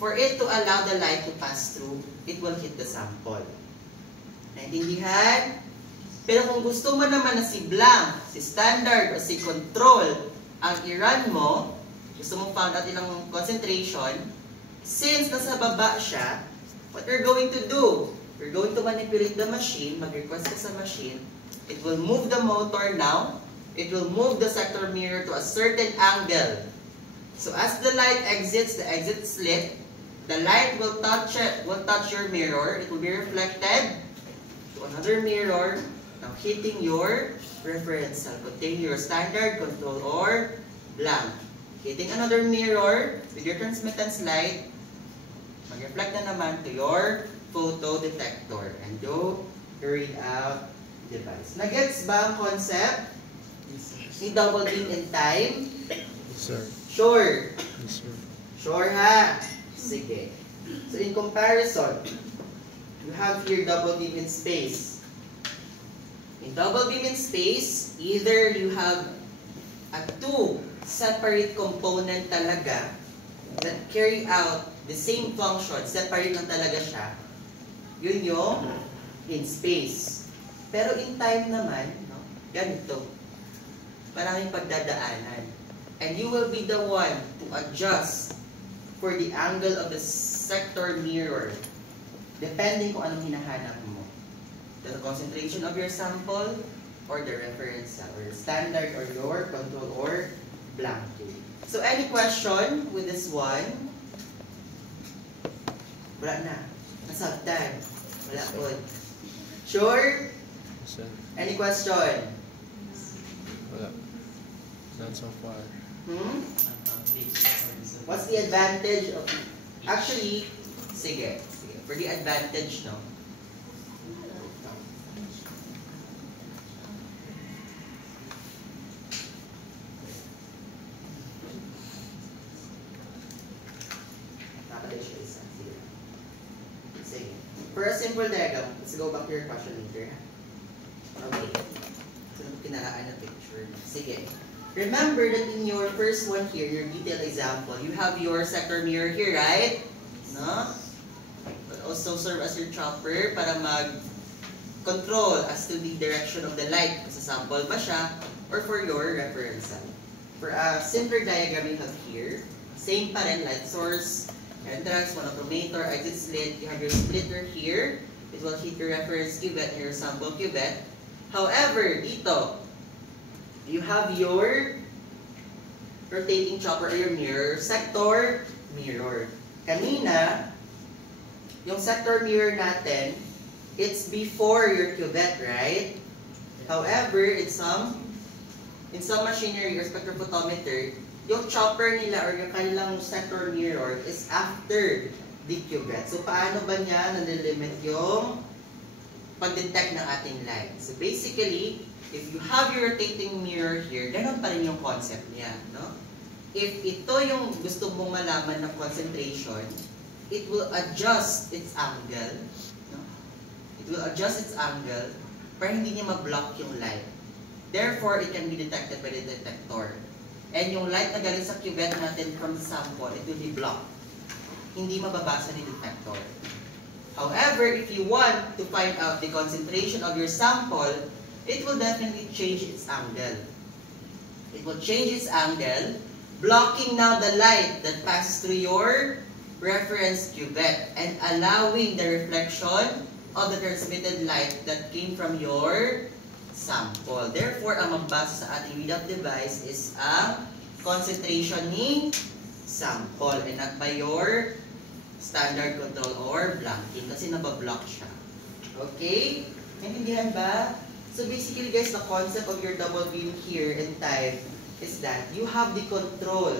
For it to allow the light to pass through, it will hit the sample. Naintindihan? Pero kung gusto mo naman na si blank, si standard, o si control ang i-run mo, gusto mong found out ilang concentration, since nasa baba siya, what you're going to do, you're going to manipulate the machine, mag-request ka sa machine, it will move the motor now, it will move the sector mirror to a certain angle. So as the light exits the exit slit, the light will touch your mirror, it will be reflected to another mirror, now hitting your reference cell, containing your standard, control, or blank. Hitting another mirror with your transmittance light, mag-reflect na naman to your photo detector and do your readout device. Nagets ba ang concept? Ni double beam in time? Yes, sir. Sure. Yes, sir. Sure ha? Sige. So in comparison, you have here double beam in space. In double beam in space, either you have a two separate component talaga that carry out the same function, separate lang talaga siya. Yun yung in space. Pero in time naman, no, ganito. Maraming pagdadaanan. And you will be the one to adjust for the angle of the sector mirror depending kung anong hinahanap mo. The concentration of your sample or the reference cell, or standard, or your control, or blank. So any question with this one? Wala na. Nasabtan. Wala po. Sure? Yes, sir. Any question? Wala. Not so far. What's the advantage of... Actually, sige. For the advantage, no? Nakatay siya isa. Sige. For a simple diagram, let's go back to your question later. Okay. So, kinaraan na picture. Sige. Remember that in your first one here, your detailed example, you have your sector mirror here, right? No? But also serve as your chopper para mag-control as to the direction of the light. Kung sa sample ba siya, or for your reference cell. For a simpler diagram you have here, same pa rin, light source, entrance, monochromator, exit slit, you have your splitter here. It will hit your reference cuvette and your sample cuvette. However, dito, you have your rotating chopper or your mirror, sector mirror. Kanina, yung sector mirror natin, it's before your cuvette, right? However, in some machinery or spectrophotometer, yung chopper nila or yung kanilang sector mirror is after the cuvette. So, paano ba niya nalilimit yung pag-detect ng ating light? So, basically, if you have your rotating mirror here, ganun pa rin yung concept niya, no? If ito yung gusto mong malaman ng concentration, it will adjust its angle, no? It will adjust its angle para hindi niya ma-block yung light. Therefore, it can be detected by the detector. and yung light na galing sa cuvette natin from the sample, it will be blocked. Hindi mababasa ni detector. However, if you want to find out the concentration of your sample, it will definitely change its angle. It will change its angle, blocking now the light that passes through your reference cuvette and allowing the reflection of the transmitted light that came from your sample. Therefore, ang magbasa sa ating readout device is ang concentration ni sample and not by your standard control or blanking kasi nabablock siya. Okay? Naintindihan ba? So basically guys, the concept of your double beam here in time is that you have the control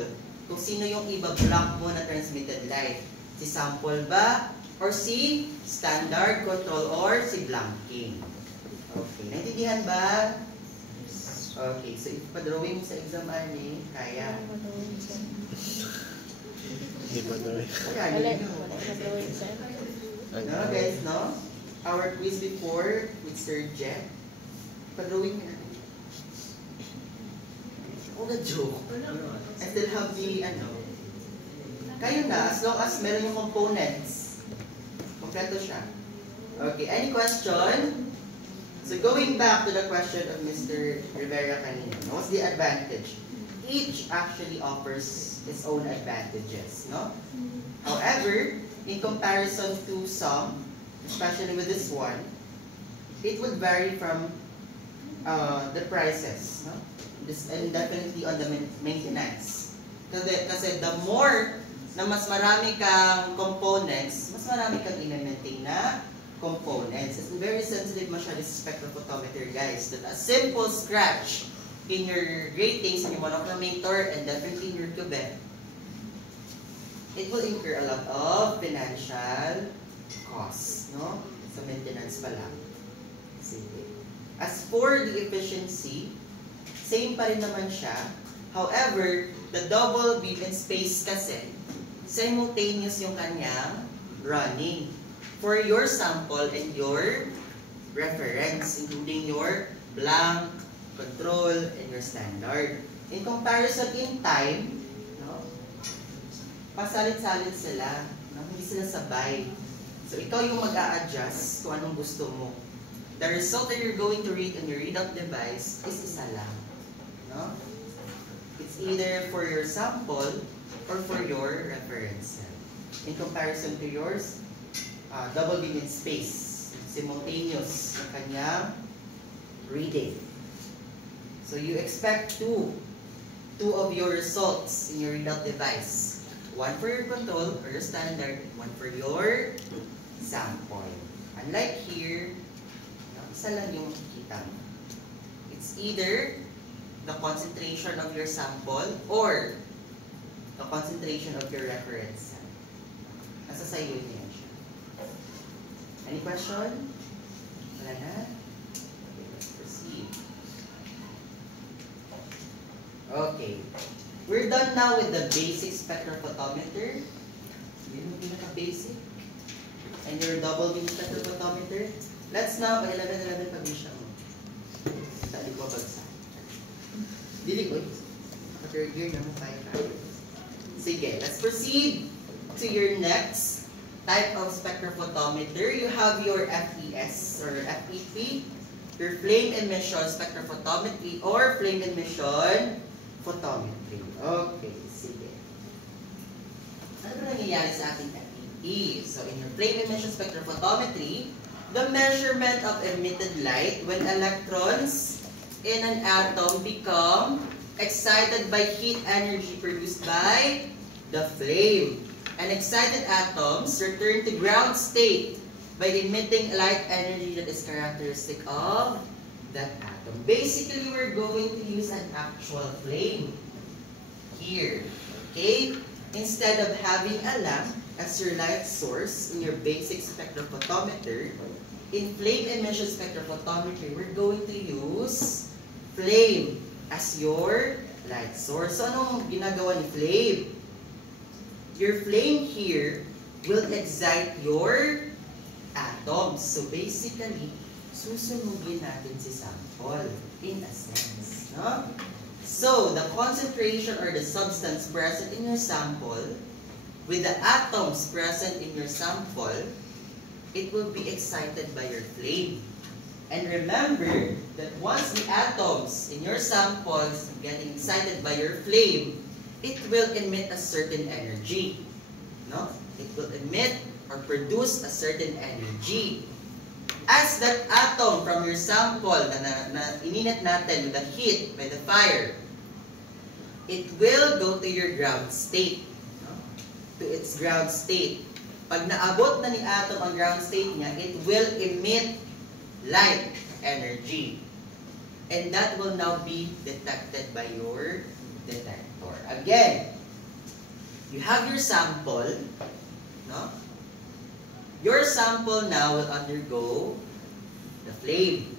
kung sino yung iba-block mo na transmitted light. Si sample ba? Or si standard control or si blanking. Okay, naintindihan ba? Okay, so ipadrawing mo sa exam ani, kaya. Hindi pa daw eh. Kaya Wala, nyo. wala na drawing sir. No, guys, no? Our quiz before with Sir Jeff. Padrawing mo na. Oh, the joke. I still have the, kayo na, as long as meron yung components. Kompleto siya. Okay, any question? So going back to the question of Mr. Rivera kanina, what's the advantage? Each actually offers its own advantages, no? However, in comparison to some, especially with this one, it would vary from the prices, no? And definitely on the maintenance. Kasi the more na mas marami kang components, mas marami kang i-maintain na components. It's very sensitive masyado sa spectrophotometer, guys. That a simple scratch in your gratings, in your monochromatometer, and definitely in your cuvette, it will incur a lot of financial costs, no? Sa maintenance pa lang. Sige. As for the efficiency, same pa rin naman siya. However, the double beam and space kasi, simultaneous yung kanyang running for your sample and your reference, including your blank, control, and your standard. In comparison in time, no, pasalit-salit sila, no? Hindi sila sabay. So, ikaw yung mag-a-adjust kung anong gusto mo. The result that you're going to read on your readout device is isa lang. No? It's either for your sample or for your reference cell. In comparison to yours, double beam in space, simultaneous yung kanyang reading. So you expect two of your results in your readout device. One for your control or your standard, one for your sample. Unlike here, isa lang yung makikita mo. It's either the concentration of your sample or the concentration of your reference cell. Nasa sa'yo niya siya. Any question? Wala na? Okay, let's proceed. Okay. We're done now with the basic spectrophotometer. Yun yung pinaka-basic. And your double beam spectrophotometer. Let's now, 11 pag-isya mo. Sabi ko bagsak. Dili ko. Third year na mo tayo. Sige, let's proceed to your next type of spectrophotometer. You have your FES or FEP, your flame emission spectrophotometry or flame emission photometry. Okay, sige. Ano ba nangyayari sa ating FEP? So, in your flame emission spectrophotometry, the measurement of emitted light when electrons in an atom become excited by heat energy produced by the flame. And excited atoms return to ground state by emitting light energy that is characteristic of that atom. Basically, we're going to use an actual flame here. Okay? Instead of having a lamp as your light source in your basic spectrophotometer, in flame emission spectrophotometry, we're going to use flame as your light source. So, anong ginagawa ni flame? Your flame here will excite your atoms. So, basically, susunugin natin si sample in a sense. No? So, the concentration or the substance present in your sample, with the atoms present in your sample, it will be excited by your flame. And remember that once the atoms in your samples getting excited by your flame, it will emit a certain energy. No? It will emit or produce a certain energy. As that atom from your sample na ininit natin with the heat, by the fire, it will go to your ground state. No? To its ground state. Pag naabot na ni atom ang ground state niya, it will emit light energy. And that will now be detected by your detector. Again, you have your sample, no? Your sample now will undergo the flame.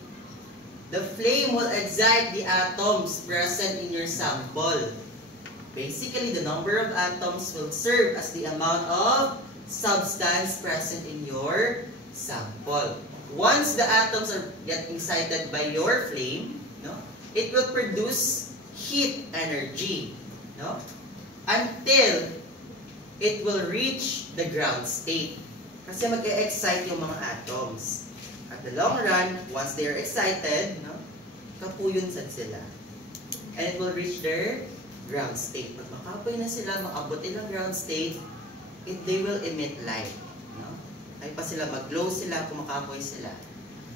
The flame will excite the atoms present in your sample. Basically, the number of atoms will serve as the amount of substance present in your sample. Once the atoms are get excited by your flame, no, it will produce heat energy, no, until it will reach the ground state. Kasi mag-excite yung mga atoms. At the long run, once they are excited, no, kapuyunsan sila. And it will reach their ground state. Pag makapoy na sila, makabot nilang ground state, they will emit light. No? Ay pa sila, mag-glow sila, kumakapoy sila.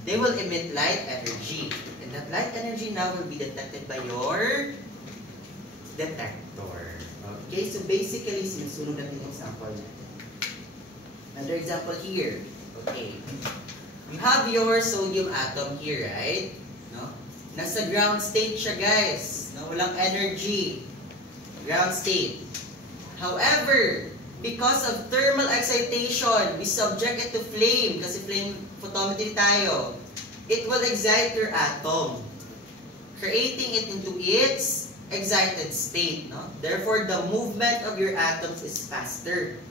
They will emit light energy. And that light energy now will be detected by your detector. Okay, so basically, sinusunod natin yung sample natin. Another example here. Okay. You have your sodium atom here, right? No? Nasa ground state siya, guys. No? Walang energy. Ground state. However, because of thermal excitation, we subject it to flame, kasi flame photometry tayo. It will excite your atom, creating it into its excited state. No? Therefore, the movement of your atoms is faster.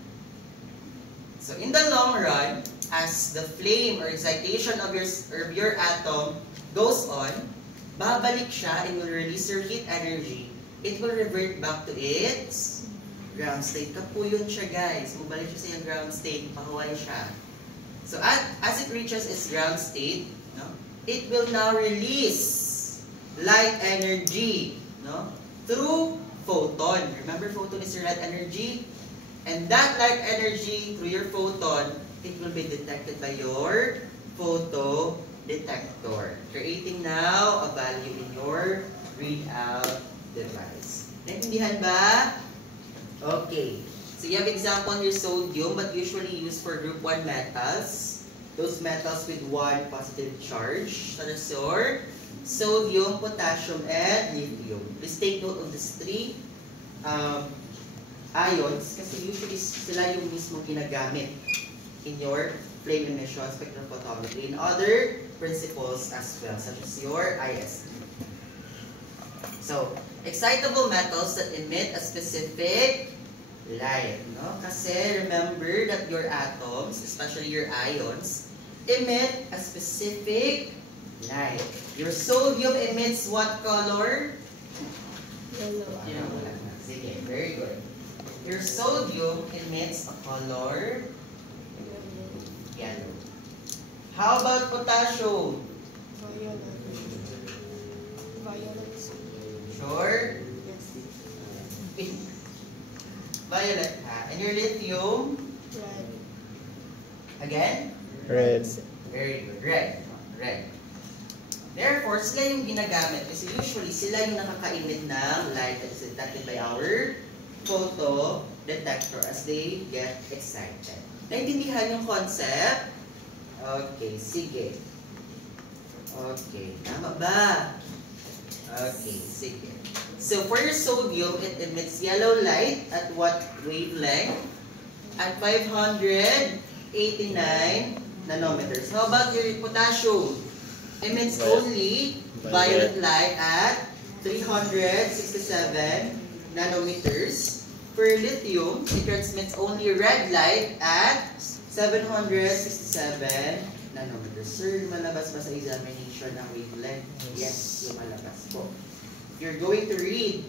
So, in the long run, as the flame or excitation of your atom goes on, babalik siya and will release your heat energy. It will revert back to its ground state. Kapuyon siya, guys. Mabalik siya sa yung ground state. Pahuway siya. So, as it reaches its ground state, no, it will now release light energy, no, through photon. Remember, photon is your light energy? And that light energy through your photon, it will be detected by your photo detector, creating now a value in your readout device. Naintindihan ba? Okay. So you have example on your sodium, but usually used for group 1 metals. Those metals with 1 positive charge, such as your sodium, potassium, and lithium. Please take note of these 3 ions, kasi usually sila yung mismo ginagamit in your flame emission spectrophotometry and other principles as well, such as your ISD. So, excitable metals that emit a specific light. No? Kasi remember that your atoms, especially your ions, emit a specific light. Your sodium emits what color? Yellow. Sige, very good. Your sodium emits a color yellow. How about potassium? Violet. Sure? Yes. Pink. Violet, ha? And your lithium? Red. Again? Red. Very good. Red. Red. Therefore, sila yung ginagamit kasi usually sila yung nakaka-emit ng light that is detected by our photo detector as they get excited. Naintindihan yung concept? Okay, sige. Okay, tama ba? Okay, sige. So, for your sodium, it emits yellow light at what wavelength? At 589 nanometers. How about your potassium? Emits only violet light at 367 nanometers. For lithium, it transmits only red light at 767 nanometers. Sir, malabas ba sa examination ang wavelength? Yes, lumalabas po. you're going to read.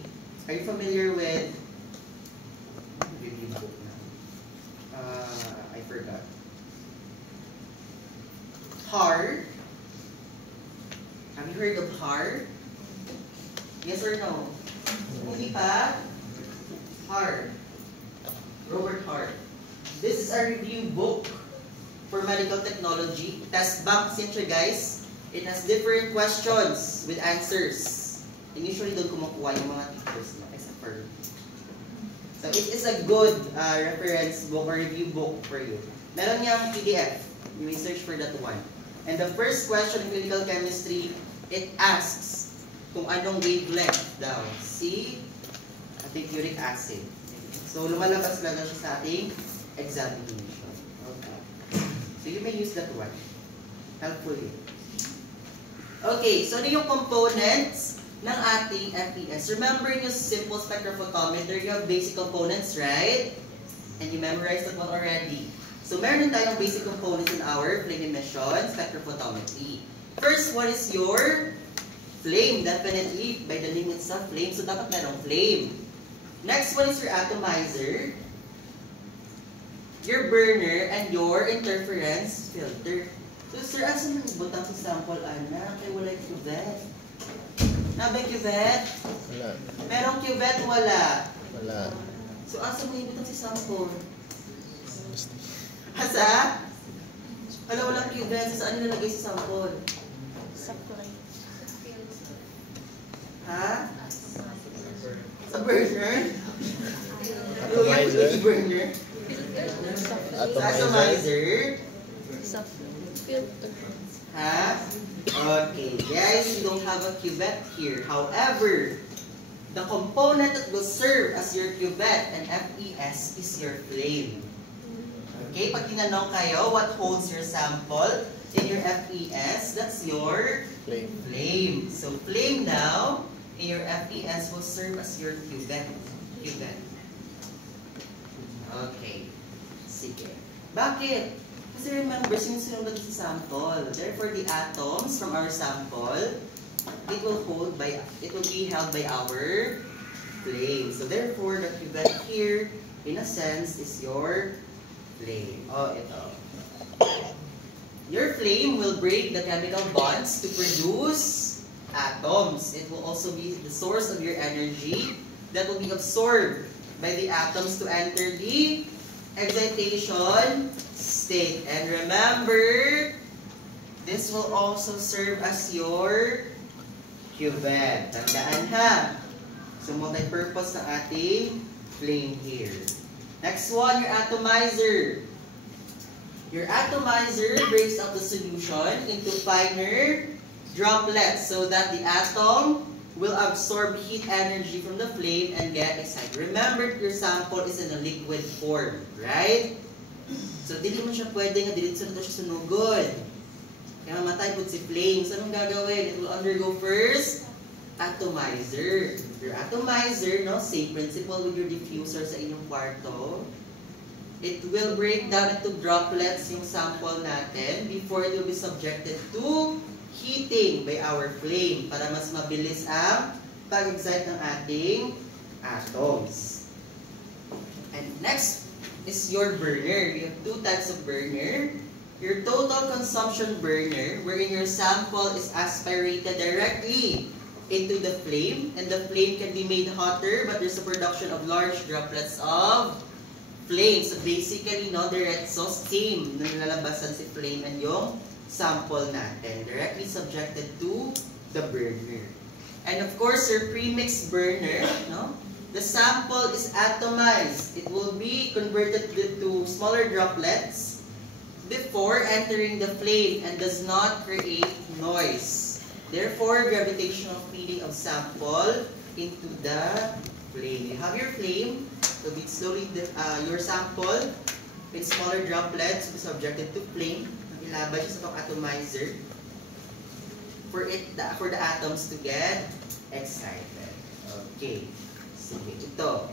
Are you familiar with I forgot. HAR. Have you heard of HAR? Yes or no? Hindi pa? HAR. Robert Hart. This is a review book for medical technology. Test bank siya guys. It has different questions with answers. And usually doon kumukuha yung mga teachers na except for. So it is a good reference book or review book for you. Meron niyang PDF. You may search for that one. And the first question in clinical chemistry, it asks kung anong wavelength daw. See? I think uric acid. So lumalabas lang siya sa ating examination. Okay. So you may use that one. Helpfully. Okay, so ano yung components ng ating FES? Remember yung simple spectrophotometer, you have basic components, right? And you memorized that one already. So meron tayong basic components in our flame emission spectrophotometry. First one is your flame, definitely by the name itself, flame. So dapat merong flame. Next one is your atomizer, your burner, and your interference filter. So sir, asan nang ibutang sa sample, anak? Kaya wala yung cuvette. Nabay cuvette? Wala. Merong cuvette, wala. Wala. So asan mo ibutang sa sample? Asa? Walang cuvette. Saan nilalagay sa sample? Sa plate. Ha? Sa burner? Atomizer. Yung burner? Sa Atomizer. atomizer? Sa filter. Ha? Okay, guys, we don't have a cuvette here. However, the component that will serve as your cuvette and FES is your flame. Okay, pag tinanong kayo, what holds your sample in your FES, that's your Flame. flame. So, flame now, in your FES will serve as your cuvette. Cuvette. Okay. Sige. Bakit? Kasi remember, sinusunod natin sa sample. Therefore, the atoms from our sample, it will be held by our flame. So, therefore, the cuvette here, in a sense, is your flame. Oh, ito. Your flame will break the chemical bonds to produce atoms. It will also be the source of your energy that will be absorbed by the atoms to enter the excitation state. And remember, this will also serve as your cuvette. Tandaan ha. So, multi-purpose ng ating flame here. Next one, your atomizer. Your atomizer breaks up the solution into finer droplets so that the atom will absorb heat energy from the flame and get excited. Remember, your sample is in a liquid form, right? So, dili mo siya pwede nga, diretso na siya sunugod. Kaya mamatay po si flame. So, anong gagawin? It will undergo first atomizer. Your atomizer, no? Same principle with your diffuser sa inyong kwarto. It will break down into droplets yung sample natin before it will be subjected to heating by our flame para mas mabilis ang pag-excite ng ating atoms. And next is your burner. You have two types of burner. Your total consumption burner, wherein your sample is aspirated directly into the flame, and the flame can be made hotter, but there's a production of large droplets of flame. So basically, no, diretso, same na nilalabasan si flame and yung sample natin, directly subjected to the burner. And of course, your premix burner, no? The sample is atomized. It will be converted to smaller droplets before entering the flame and does not create noise. Therefore, gravitational feeding of sample into the flame. You have your flame, so be slowly your sample with smaller droplets will be subjected to flame. Ilabas siya sa itong atomizer for the atoms to get excited. Okay. Sige, ito.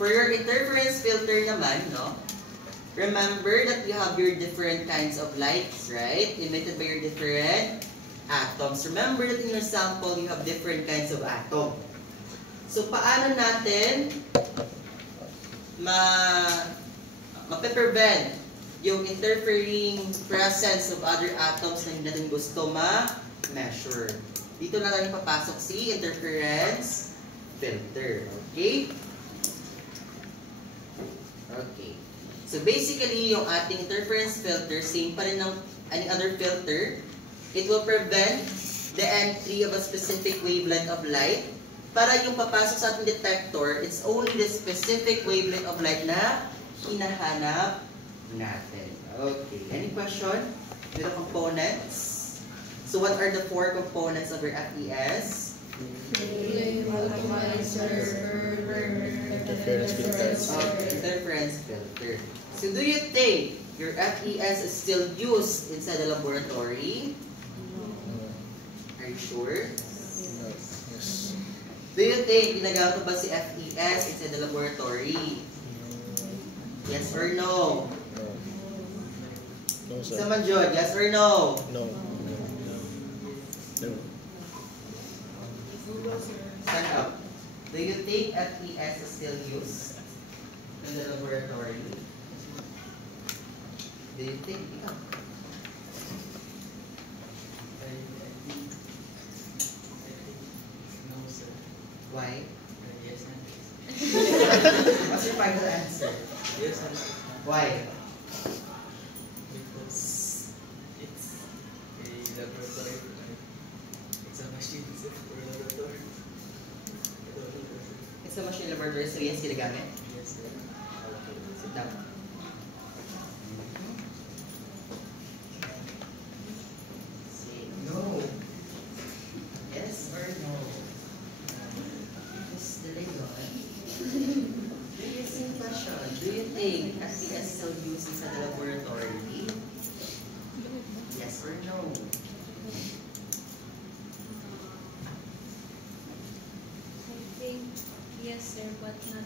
For your interference filter naman, no? Remember that you have your different kinds of lights, right? Emitted by your different atoms. Remember that in your sample, you have different kinds of atom. So, paano natin mape-prevent yung interfering presence of other atoms na hindi natin gusto ma-measure? Dito na lang papasok si interference filter. Okay? Okay. So basically, yung ating interference filter, same pa rin ng any other filter. It will prevent the entry of a specific wavelength of light. Para yung papasok sa ating detector, it's only the specific wavelength of light na hinahanap natin. Okay. Any question with the components? So what are the 4 components of your FES? Interference filter. Interference filter. So do you think your FES is still used inside the laboratory? Are you sure? No. Yes. Do you think ginagamit ba si FES inside the laboratory? Yes or no? No. No, sir. Sa Manjod, yes or no? No. No. Stand up. Do you think FES is still used in the laboratory? Do you think? Ikaw. No, sir. Why? Yes, and What's your final answer? yes, and Why? because it's a laboratory. It's a machine for laboratory. It's a machine laboratory, so yes, ginagamit? Yes, sir. Okay, sit down. Say no. Yes or no? Miss De Leon, very simple question. Do you think FES is still used inside the laboratory? Yes or no? I think yes, sir, but not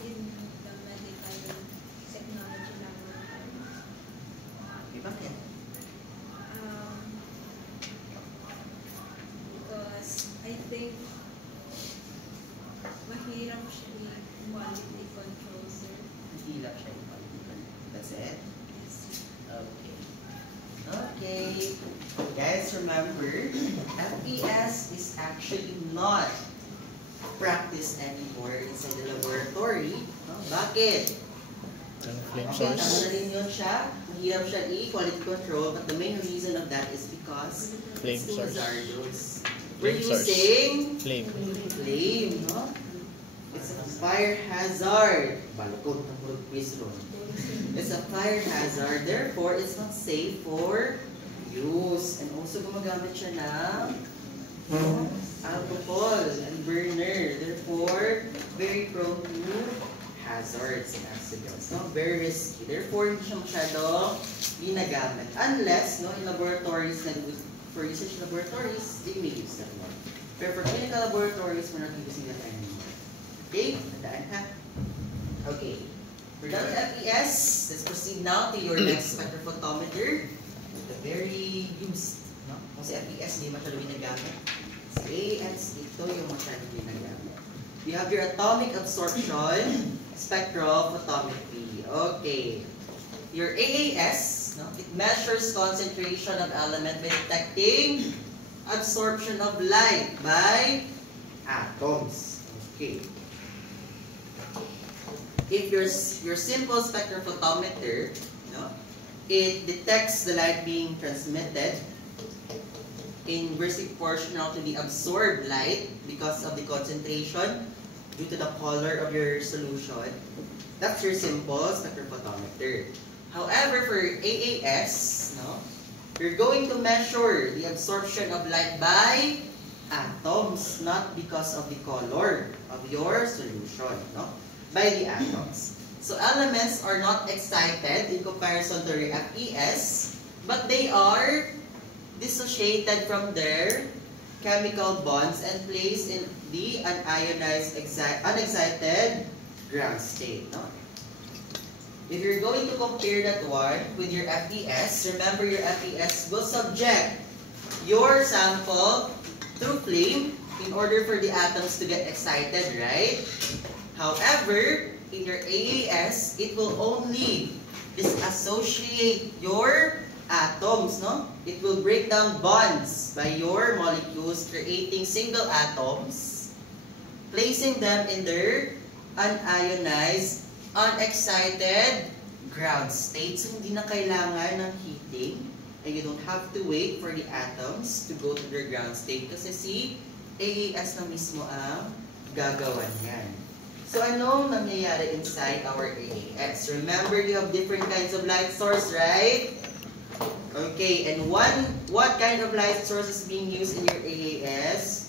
in the medical technology laboratory. Okay, bakit? Because I think mahirap siya i-quality control, sir. Hilap siya ipalitan. That's it? Yes, sir. Okay. Okay. Guys, remember, FES is actually not practiced anymore inside the laboratory. Oh, bakit? Ang flame Okay, tama na source. rin yun siya. Mahirap siya i-quality control, but the main reason of that is because Flame it's too source. hazardous. We're Flame source. using Flame. flame, no? It's a fire hazard. Balukod ng purog quiz ron. It's a fire hazard, therefore it's not safe for use. And also gumagamit siya ng alcohol and burner. Therefore, very prone to hazards and accidents. No? Very risky. Therefore, hindi siya masyadong ginagamit. Unless, no, in laboratories, for research laboratories, they may use that one. Pero for clinical laboratories, we're not using that anymore. Okay? Tandaan ha? Okay. We're done with FES. Let's proceed now to your next spectrophotometer. The very used. No? Kung si FES, hindi masyado ginagamit. Si AS, ito yung masyado ginagamit. You have your atomic absorption spectrophotometry. Okay. Your AAS, no? It measures concentration of element by detecting absorption of light by atoms. Okay. If your simple spectrophotometer, no, it detects the light being transmitted inversely proportional to the absorbed light because of the concentration due to the color of your solution. That's your simple spectrophotometer. However, for AAS, no, you're going to measure the absorption of light by atoms, not because of the color of your solution, no? By the atoms. So elements are not excited in comparison to your FES, but they are dissociated from their chemical bonds and placed in the unionized, unexcited ground state. No? if you're going to compare that one with your FES, remember your FES will subject your sample through flame in order for the atoms to get excited, right? However, in your AAS, it will only disassociate your atoms, no? It will break down bonds by your molecules, creating single atoms, placing them in their unionized, unexcited ground state. So, hindi na kailangan ng heating, and you don't have to wait for the atoms to go to their ground state kasi si AAS na mismo ang gagawan yan. So, anong nangyayari inside our AAS? Remember, you have different kinds of light source, right? Okay, and what kind of light source is being used in your AAS?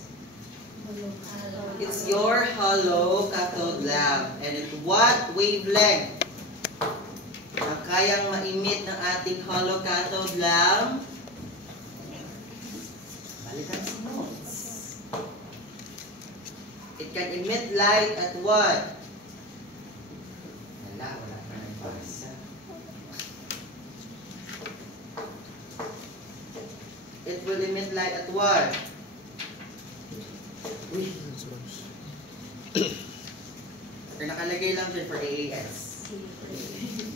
It's your hollow cathode lamp. And at what wavelength ang kayang ma-emit ng ating hollow cathode lamp? Balikan sa notes. It can emit light at what? Wala na nagbasa. It will emit light at what? Uy. Or nakalagay lang dyan for AAS.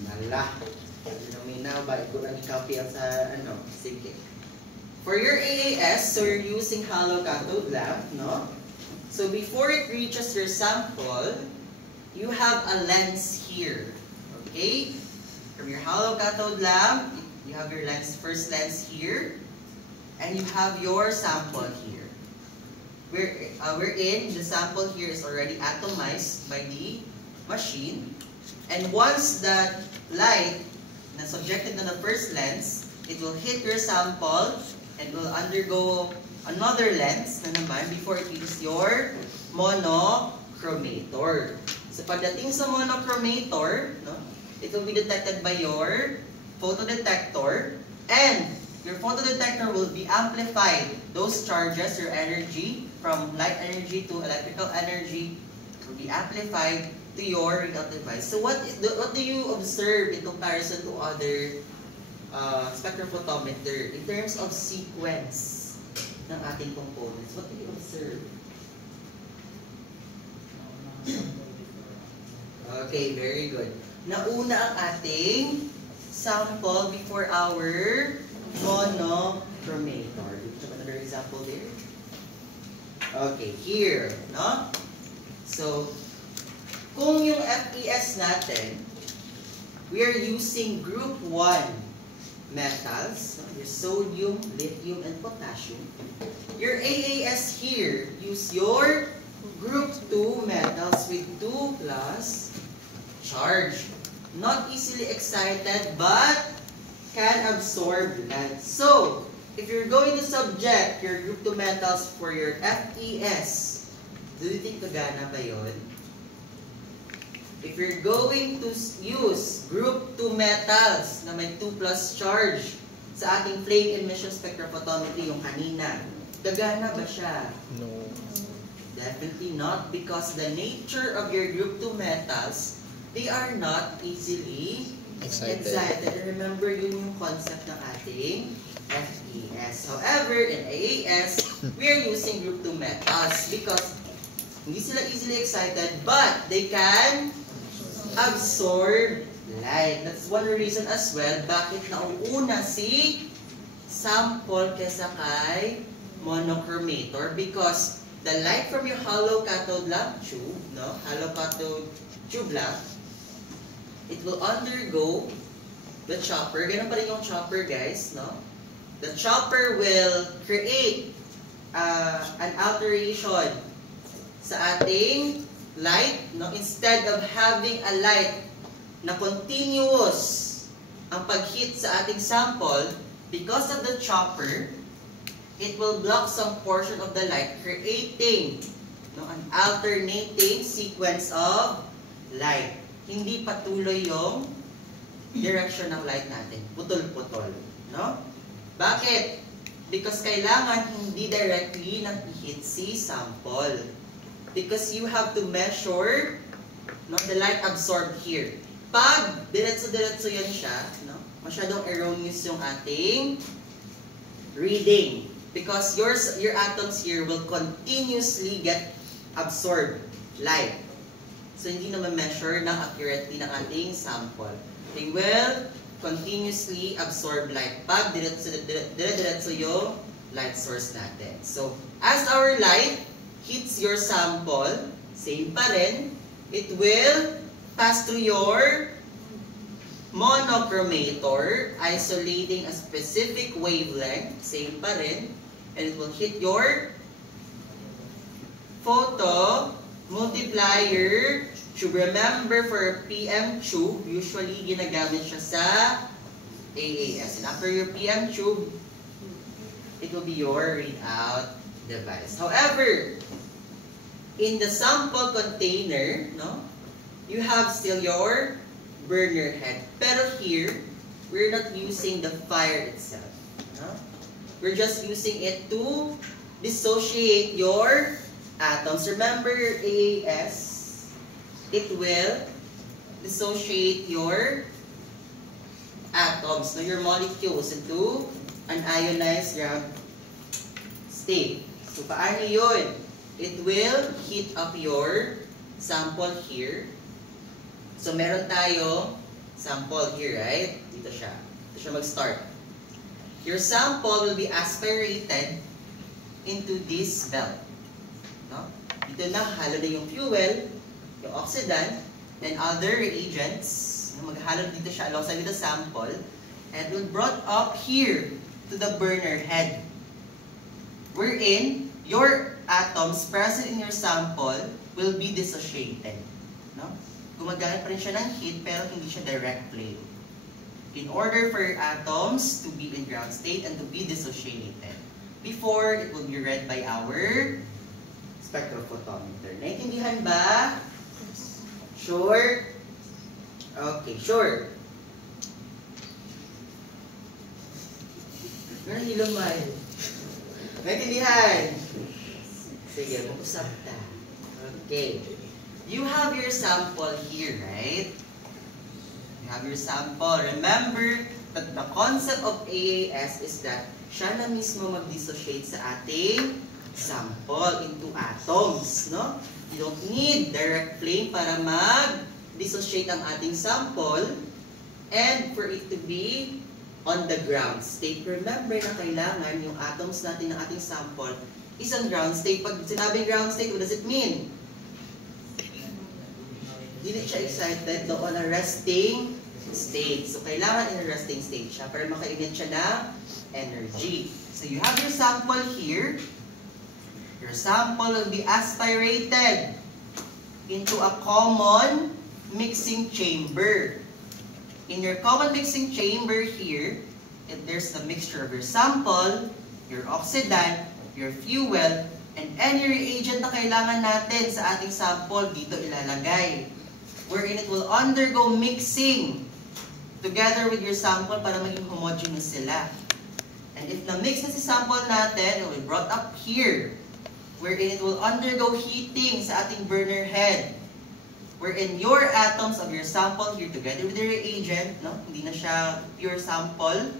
Nala. Minaw ba? Ito lang i-copy ang sa ano. Sige. For your AAS, so you're using hollow cathode lamp, no? So before it reaches your sample, you have a lens here. Okay? From your hollow cathode lamp, you have your lens, first lens here, and you have your sample here. Wherein the sample here is already atomized by the machine, and once that light na subjected na the first lens, it will hit your sample and will undergo another lens na naman before it reaches your monochromator. So pagdating sa monochromator, no, it will be detected by your photodetector, and your photodetector will be amplified. Those charges, your energy, from light energy to electrical energy, will be amplified to your readout device. So what do you observe in comparison to other spectrophotometer in terms of sequence ng ating components? What do you observe? Okay, very good. Nauna ang ating sample before our monochromator. Do you have another example there? Okay, here, no? So, kung yung FES natin, we are using group 1 metals, no? Your sodium, lithium, and potassium. Your AAS here, use your group 2 metals with 2 plus charge. Not easily excited, but can absorb light. So, if you're going to subject your group 2 metals for your FES, do you think gagana ba yun? If you're going to use group 2 metals na may 2 plus charge sa ating flame emission spectrophotometry yung kanina, gagana ba siya? No. Definitely not, because the nature of your group 2 metals, they are not easily excited. Remember yun yung concept ng ating FES. However, in AAS, we are using group 2 metals because hindi sila easily excited, but they can absorb light. That's one reason as well bakit nauuna si sample kesa kay monochromator, because the light from your hollow cathode lamp tube, no? Hollow cathode tube lamp, it will undergo the chopper. Ganun pa rin yung chopper, guys, no? The chopper will create an alteration sa ating light, no? Instead of having a light na continuous ang pag-hit sa ating sample, because of the chopper, it will block some portion of the light, creating, no, an alternating sequence of light. Hindi patuloy yung direction ng light natin. Putol-putol, no? Bakit? Because kailangan hindi directly nang i-hit si sample. Because you have to measure, no, the light absorbed here. Pag diretso-diretso yan siya, no? Masyadong erroneous yung ating reading. Because your atoms here will continuously get absorbed light. So, hindi na ma-measure ng accurately ng ating sample. They will continuously absorb light. Pag diretso yung light source natin. So, as our light hits your sample, same pa rin, it will pass through your monochromator, isolating a specific wavelength, same pa rin, and it will hit your photo multiplier tube. Remember, for PM tube, usually ginagamit siya sa AAS. And after your PM tube, it will be your readout device. However, in the sample container, no, you have still your burner head. Pero here, we're not using the fire itself. No? We're just using it to dissociate your atoms. Remember your AAS, it will dissociate your atoms, no, your molecules into an ionized ground state. So, paano yun? It will heat up your sample here. So, meron tayo sample here, right? Dito siya. Dito siya mag-start. Your sample will be aspirated into this belt. No? Dito na, halo na yung fuel, yung oxidant, and other reagents. Maghalo dito siya alongside with the sample, and will brought up here to the burner head, wherein your atoms present in your sample will be dissociated. No? Gumagamit pa rin siya ng heat, pero hindi siya direct flame. In order for your atoms to be in ground state and to be dissociated, before it will be read by our spectrophotometer. Naintindihan ba? Sure? Okay, sure. Ganun hilumay. Naintindihan? Sige, mag-usap ta. Okay. You have your sample here, right? You have your sample. Remember that the concept of AAS is that siya na mismo mag-dissociate sa ating sample into atoms, no? You don't need direct flame para mag-dissociate ang ating sample and for it to be on the ground state. Remember na kailangan yung atoms natin ng ating sample is on ground state. Pag sinabing ground state, what does it mean? Hindi siya excited, no, on a resting state. So, kailangan in a resting state siya para makainit siya ng energy. So, you have your sample here. Your sample will be aspirated into a common mixing chamber. In your common mixing chamber here, there's the mixture of your sample, your oxidant, your fuel, and any reagent na kailangan natin sa ating sample dito ilalagay. Wherein it will undergo mixing together with your sample para maging homogeneous sila. And if na-mix na si sample natin, it will be brought up here, wherein it will undergo heating sa ating burner head. Wherein your atoms of your sample here together with the reagent, no, hindi na siya pure sample,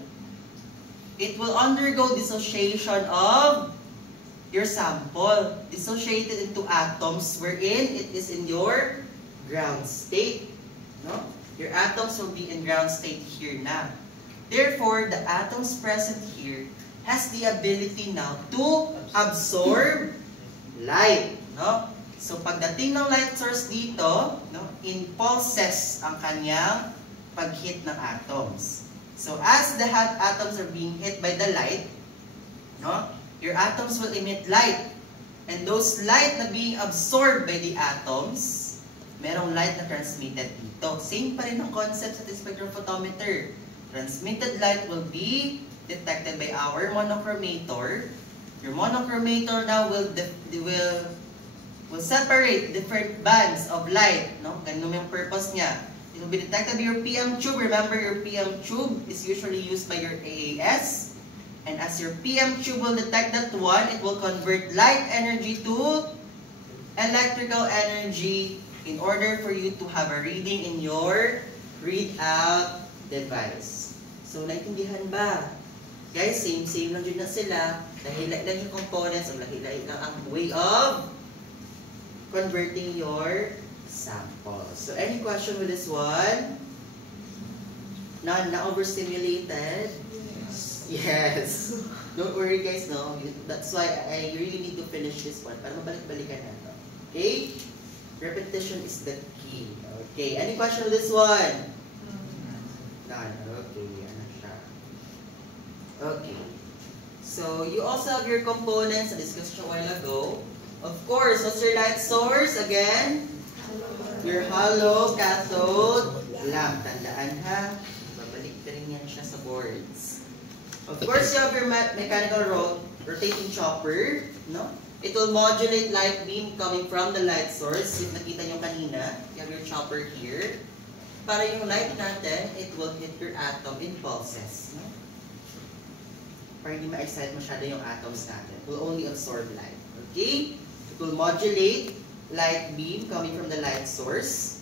it will undergo dissociation of your sample, dissociated into atoms wherein it is in your ground state. No? Your atoms will be in ground state here na. Therefore, the atoms present here has the ability now to absorb light. No? So, pagdating ng light source dito, no, impulses ang kanyang pag-hit ng atoms. So, as the atoms are being hit by the light, no, your atoms will emit light. And those light na being absorbed by the atoms, merong light na transmitted dito. Same pa rin ang concept sa spectrophotometer. Transmitted light will be detected by our monochromator. Your monochromator now will separate different bands of light. No? Ganun yung purpose niya. It will be detected by your PM tube. Remember, your PM tube is usually used by your AAS. And as your PM tube will detect that one, it will convert light energy to electrical energy in order for you to have a reading in your readout device. So, naintindihan ba? Guys, same lang dyan na sila. Lahilay lang yung components, o lahilay lang ang way of converting your sample. So, any question with this one? None? Na-overstimulated? Yes. Don't worry guys, no? That's why I really need to finish this one para mabalik-balikan na ito. Okay? Repetition is the key. Okay. Any question with this one? None. Okay. Ano siya? Okay. So, you also have your components I discussed a while ago. Of course, what's your light source? Again? Your hollow cathode lamp. Tandaan ha? Babalik ka rin yan siya sa boards. Of course, you have your mechanical rotating chopper. No? It will modulate light beam coming from the light source. If nakita nyo kanina, you have your chopper here. Para yung light natin, it will hit your atom in pulses. No? Para hindi ma-excite masyado yung atoms natin. It will only absorb light. Okay? It will modulate light beam coming from the light source.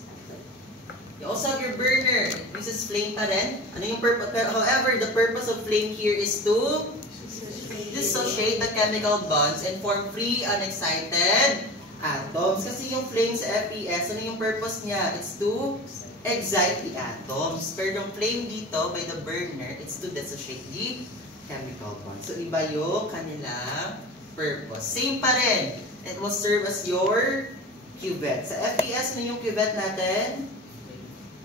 You also have your burner. It uses flame pa rin. Ano yung purpose? However, the purpose of flame here is to dissociate the chemical bonds and form free, unexcited atoms. Kasi yung flame sa FES, ano yung purpose niya? It's to excite the atoms. Pero yung flame dito, by the burner, it's to dissociate the chemical bonds. So, iba yung kanilang purpose. Same pa rin. It will serve as your cuvette. Sa FES, ano yung cuvette natin?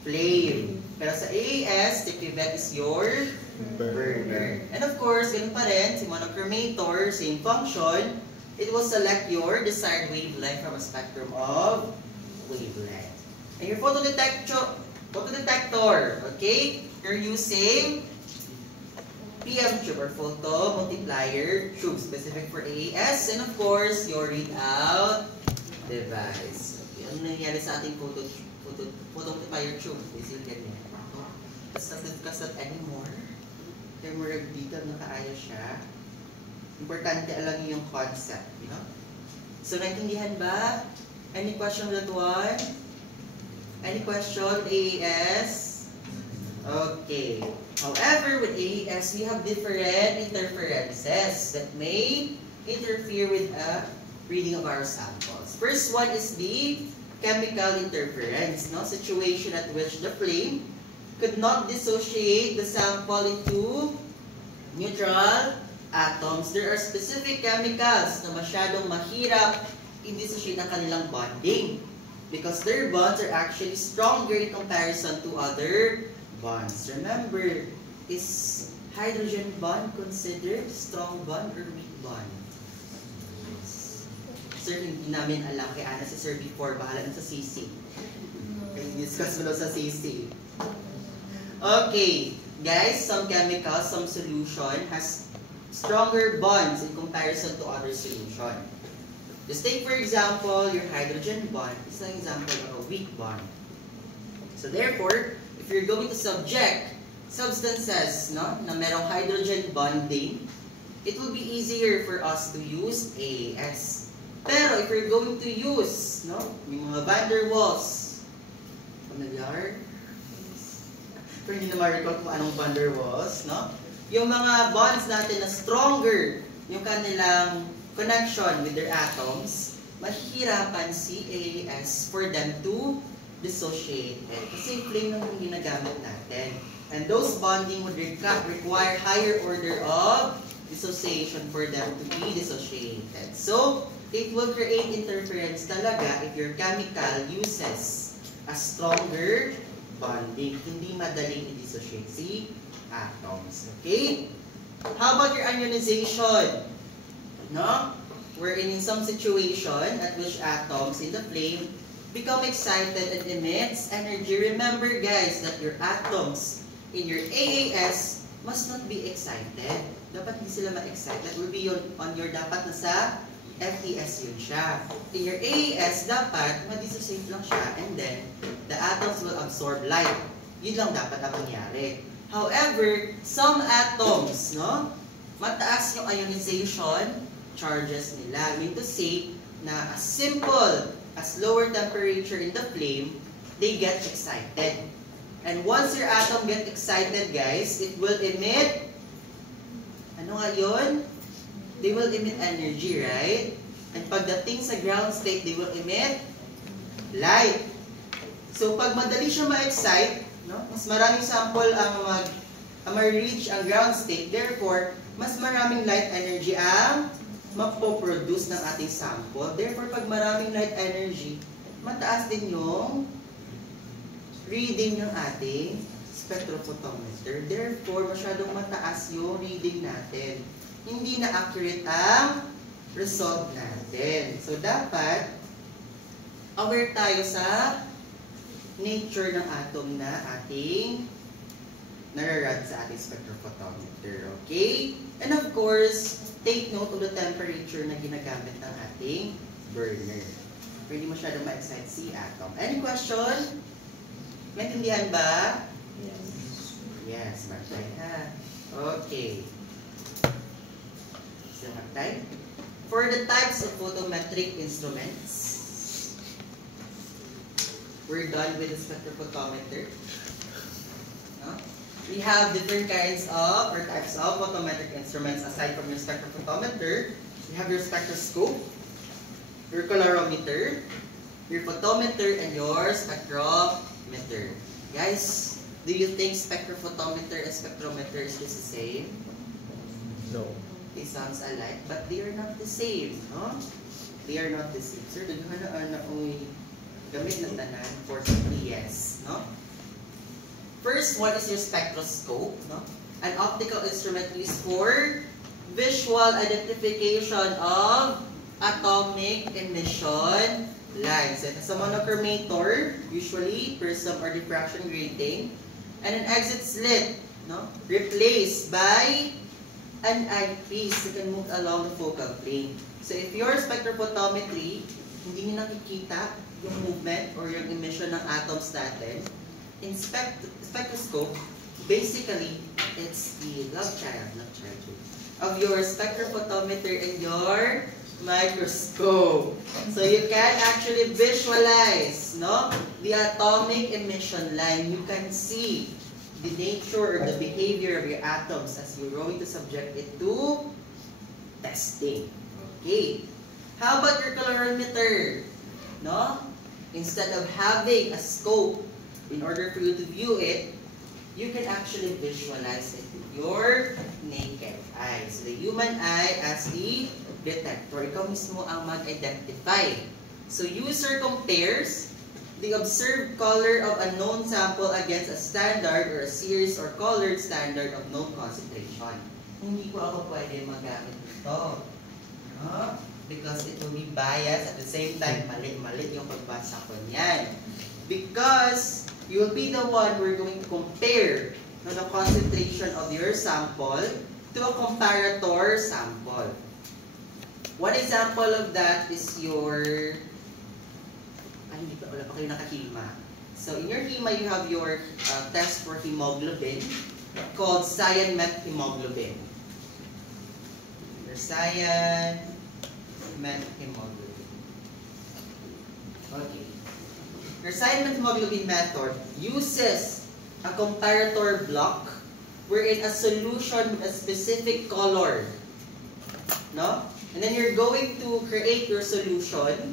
Flame. Pero sa AAS, the cuvette is your burner. And of course, ganun pa rin, si monochromator, same function, it will select your desired wavelength from a spectrum of wavelength. And your photodetector, okay, you're using PM tube or photo multiplier tube specific for AAS, and of course, your readout device. Okay, ano nangyari sa ating photo multiplier tube? Is it ganyan? Let's not discuss that anymore. Kaya murag dito nakaayos siya. Importante alam niyo yung concept, you know? So, naintindihan ba? Any question with that one? Any question with AAS? Okay. However, with AAS, we have different interferences that may interfere with a reading of our samples. First one is the chemical interference, no? Situation at which the flame could not dissociate the sample into neutral atoms. There are specific chemicals na masyadong mahirap i-dissociate ang kanilang bonding because their bonds are actually stronger in comparison to other bonds. Remember, is hydrogen bond considered strong bond or weak bond? Sir, hindi namin alam. Kaya Ana si Sir before, bahala na sa CC. Kaya discuss mo daw sa CC. Okay, guys, some chemicals, some solution has stronger bonds in comparison to other solution. Just take for example, your hydrogen bond is an example of a weak bond. So therefore, if you're going to subject substances na merong hydrogen bonding, it will be easier for us to use AAS. Pero if you're going to use, yung mga van der Waals, familiar? Pero hindi na ma-recall kung anong van der Waals, yung mga bonds natin na stronger yung kanilang connection with their atoms, mahihirapan si AAS for them to dissociate it. Kasi flame lang yung ginagamit natin. And those bonding would require higher order of dissociation for them to be dissociated. So, it will create interference talaga if your chemical uses a stronger bonding. Hindi madaling i-dissociate si atoms. Okay? How about your ionization? Wherein in some situation at which atoms in the flame become excited and emits energy. Remember guys that your atoms in your AAS must not be excited. Dapat hindi sila ma-excite. That will be on your dapat na sa FES yun siya. In your AAS, dapat ma-dissociate lang siya and then the atoms will absorb light. Yun lang dapat ang mangyari. However, some atoms, mataas yung ionization charges nila. I mean to say na as simple as lower temperature in the flame, they get excited. And once your atom get excited, guys, it will emit, ano nga yun? They will emit energy, right? And pagdating sa ground state, they will emit light. So pag madali siya ma-excite, no? Mas maraming sample ang ma-reach ang ground state. Therefore, mas maraming light energy ang mapoproduce ng ating sample. Therefore, pag maraming light energy, mataas din yung reading ng ating spectrophotometer. Therefore, masyadong mataas yung reading natin. Hindi na accurate ang result natin. So, dapat aware tayo sa nature ng atom na ating nararad sa ating spectrophotometer. Okay? And of course, take note of the temperature na ginagamit ng ating burner. Hindi masyadong ma-excite si atom. Any question? Maintindihan ba? Yes. Yes, Martay ha. Okay. So, Martay. For the types of photometric instruments, we're done with the spectrophotometer. No? We have different kinds of or types of photometric instruments aside from your spectrophotometer. You have your spectroscope, your colorimeter, your photometer, and your spectrometer. Guys, do you think spectrophotometer and spectrometer is just the same? No. They sounds alike, but they are not the same, no? They are not the same. Sir, daghan na oy gamit na tanan for yes, no? First one is your spectroscope, no? An optical instrument used for visual identification of atomic emission lines. It has a monochromator, usually prism or diffraction grating, and an exit slit, no? Replaced by an eyepiece that can move along the focal plane. So if your spectrophotometry, hindi niyo nakikita yung movement or yung emission ng atoms natin, in spectroscope, basically, it's the love child of your spectrophotometer and your microscope. So you can actually visualize, no, the atomic emission line. You can see the nature or the behavior of your atoms as you're going to subject it to testing. Okay. How about your colorimeter? No? Instead of having a scope in order for you to view it, you can actually visualize it with your naked eye. So the human eye as the detector. Ikaw mismo ang mag-identify. So user compares the observed color of a known sample against a standard or a series or colored standard of known concentration. Hindi ko ako pwede magamit ito. No? Because it will be biased at the same time, mali-mali yung pagbasa ko niyan. Because you will be the one we're going to compare the concentration of your sample to a comparator sample. One example of that is your wala pa kayo nakahima. So in your hima, you have your test for hemoglobin called cyan-met hemoglobin. Your cyan-met hemoglobin. Okay. Your cyan-met hemoglobin method uses a comparator block wherein a solution with a specific color, no? And then you're going to create your solution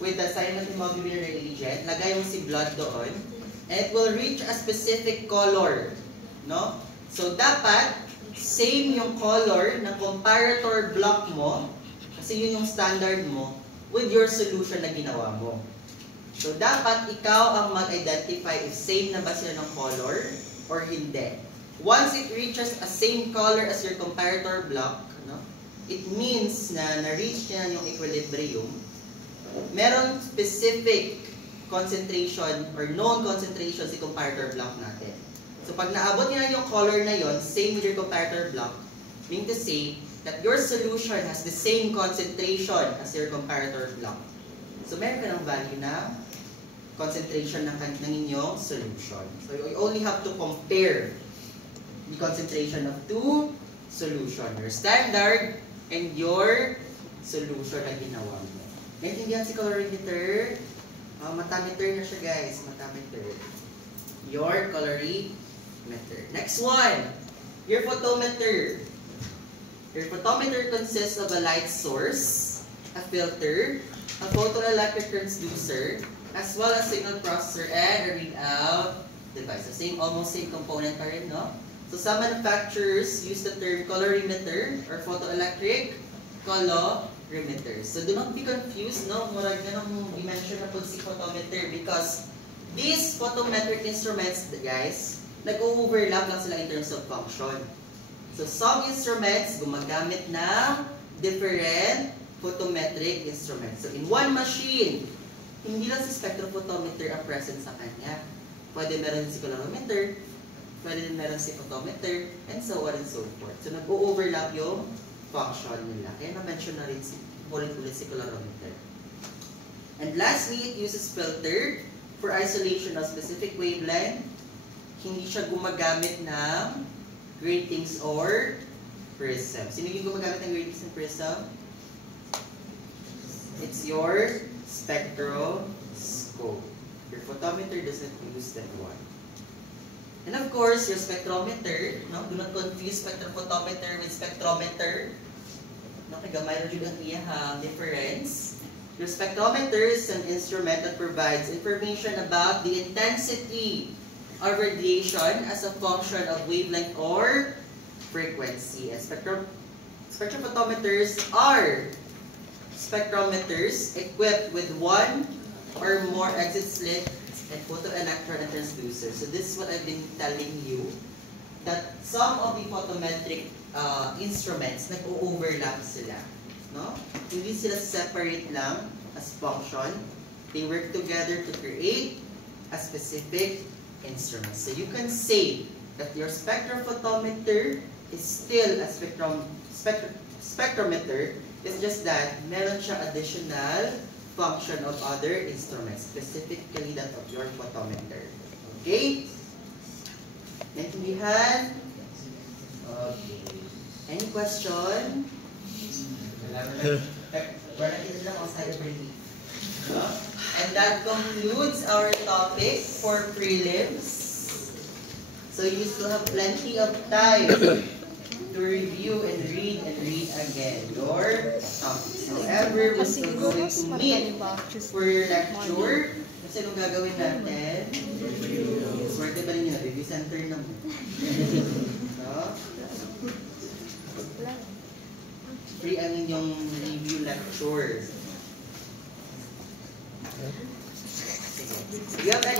with the cyan-met hemoglobin reagent. Lagay mo si blood doon. And it will reach a specific color. No? So, dapat, same yung color ng comparator block mo, kasi yun yung standard mo, with your solution na ginawa mo. So, dapat ikaw ang mag-identify if same na ba sila ng color or hindi. Once it reaches a same color as your comparator block, no, it means na na-reach niya yung equilibrium. Meron specific concentration or known concentration si comparator block natin. So pag naabot niya yung color na yon, same with your comparator block, meaning to say that your solution has the same concentration as your comparator block. So meron ka ng value na concentration ng inyong solution. So you only have to compare the concentration of two solutions, your standard and your solution na ginawa mo. Naintindihan si colorimeter? Matameter na siya, guys. Matameter. your colorimeter. Next one, your photometer. Your photometer consists of a light source, a filter, a photoelectric transducer, as well as signal processor and a readout device. So almost same component pa rin, no? So some manufacturers use the term colorimeter or photoelectric colorimeter. So do not be confused, no? Murag ganong i-mention na po si photometer because these photometric instruments, guys, nag-overlap lang sila in terms of function. So some instruments gumagamit ng different photometric instruments. So in one machine, hindi lang si spectrophotometer ang present sa kanya. Pwede meron si colorimeter, pwede din meron si photometer, and so on and so forth. So nag-overlap yung function nila. Kaya na-mention na rin ulit-ulit si colorimeter. And lastly, it uses filter for isolation of specific wavelength. Hindi siya gumagamit ng gratings or prism. Sino yung gumagamit ng gratings and prism? It's your spectroscope. Your photometer doesn't use that one. And of course, your spectrometer, no? Do not confuse spectrophotometer with spectrometer. No, kaya mayroon yung ang difference. Your spectrometer is an instrument that provides information about the intensity of radiation as a function of wavelength or frequency. And spectrophotometers are spectrometers equipped with one or more exit slit and photoelectron transducer. So this is what I've been telling you, that some of the photometric instruments nag-overlap sila. No? Hindi sila separate lang as function. They work together to create a specific instrument. So you can say that your spectrophotometer is still a spectrometer. It's just that meron siya additional function of other instruments, specifically that of your photometer. Okay? Naintindihan? Okay. Any question? And that concludes our topic for prelims. So you still have plenty of time to review and read again your topics. However, we're still going to meet for your lecture. Kasi anong gagawin natin? Swerte ba rin yun? Review center naman. So, free ang inyong review lecture. Do you have any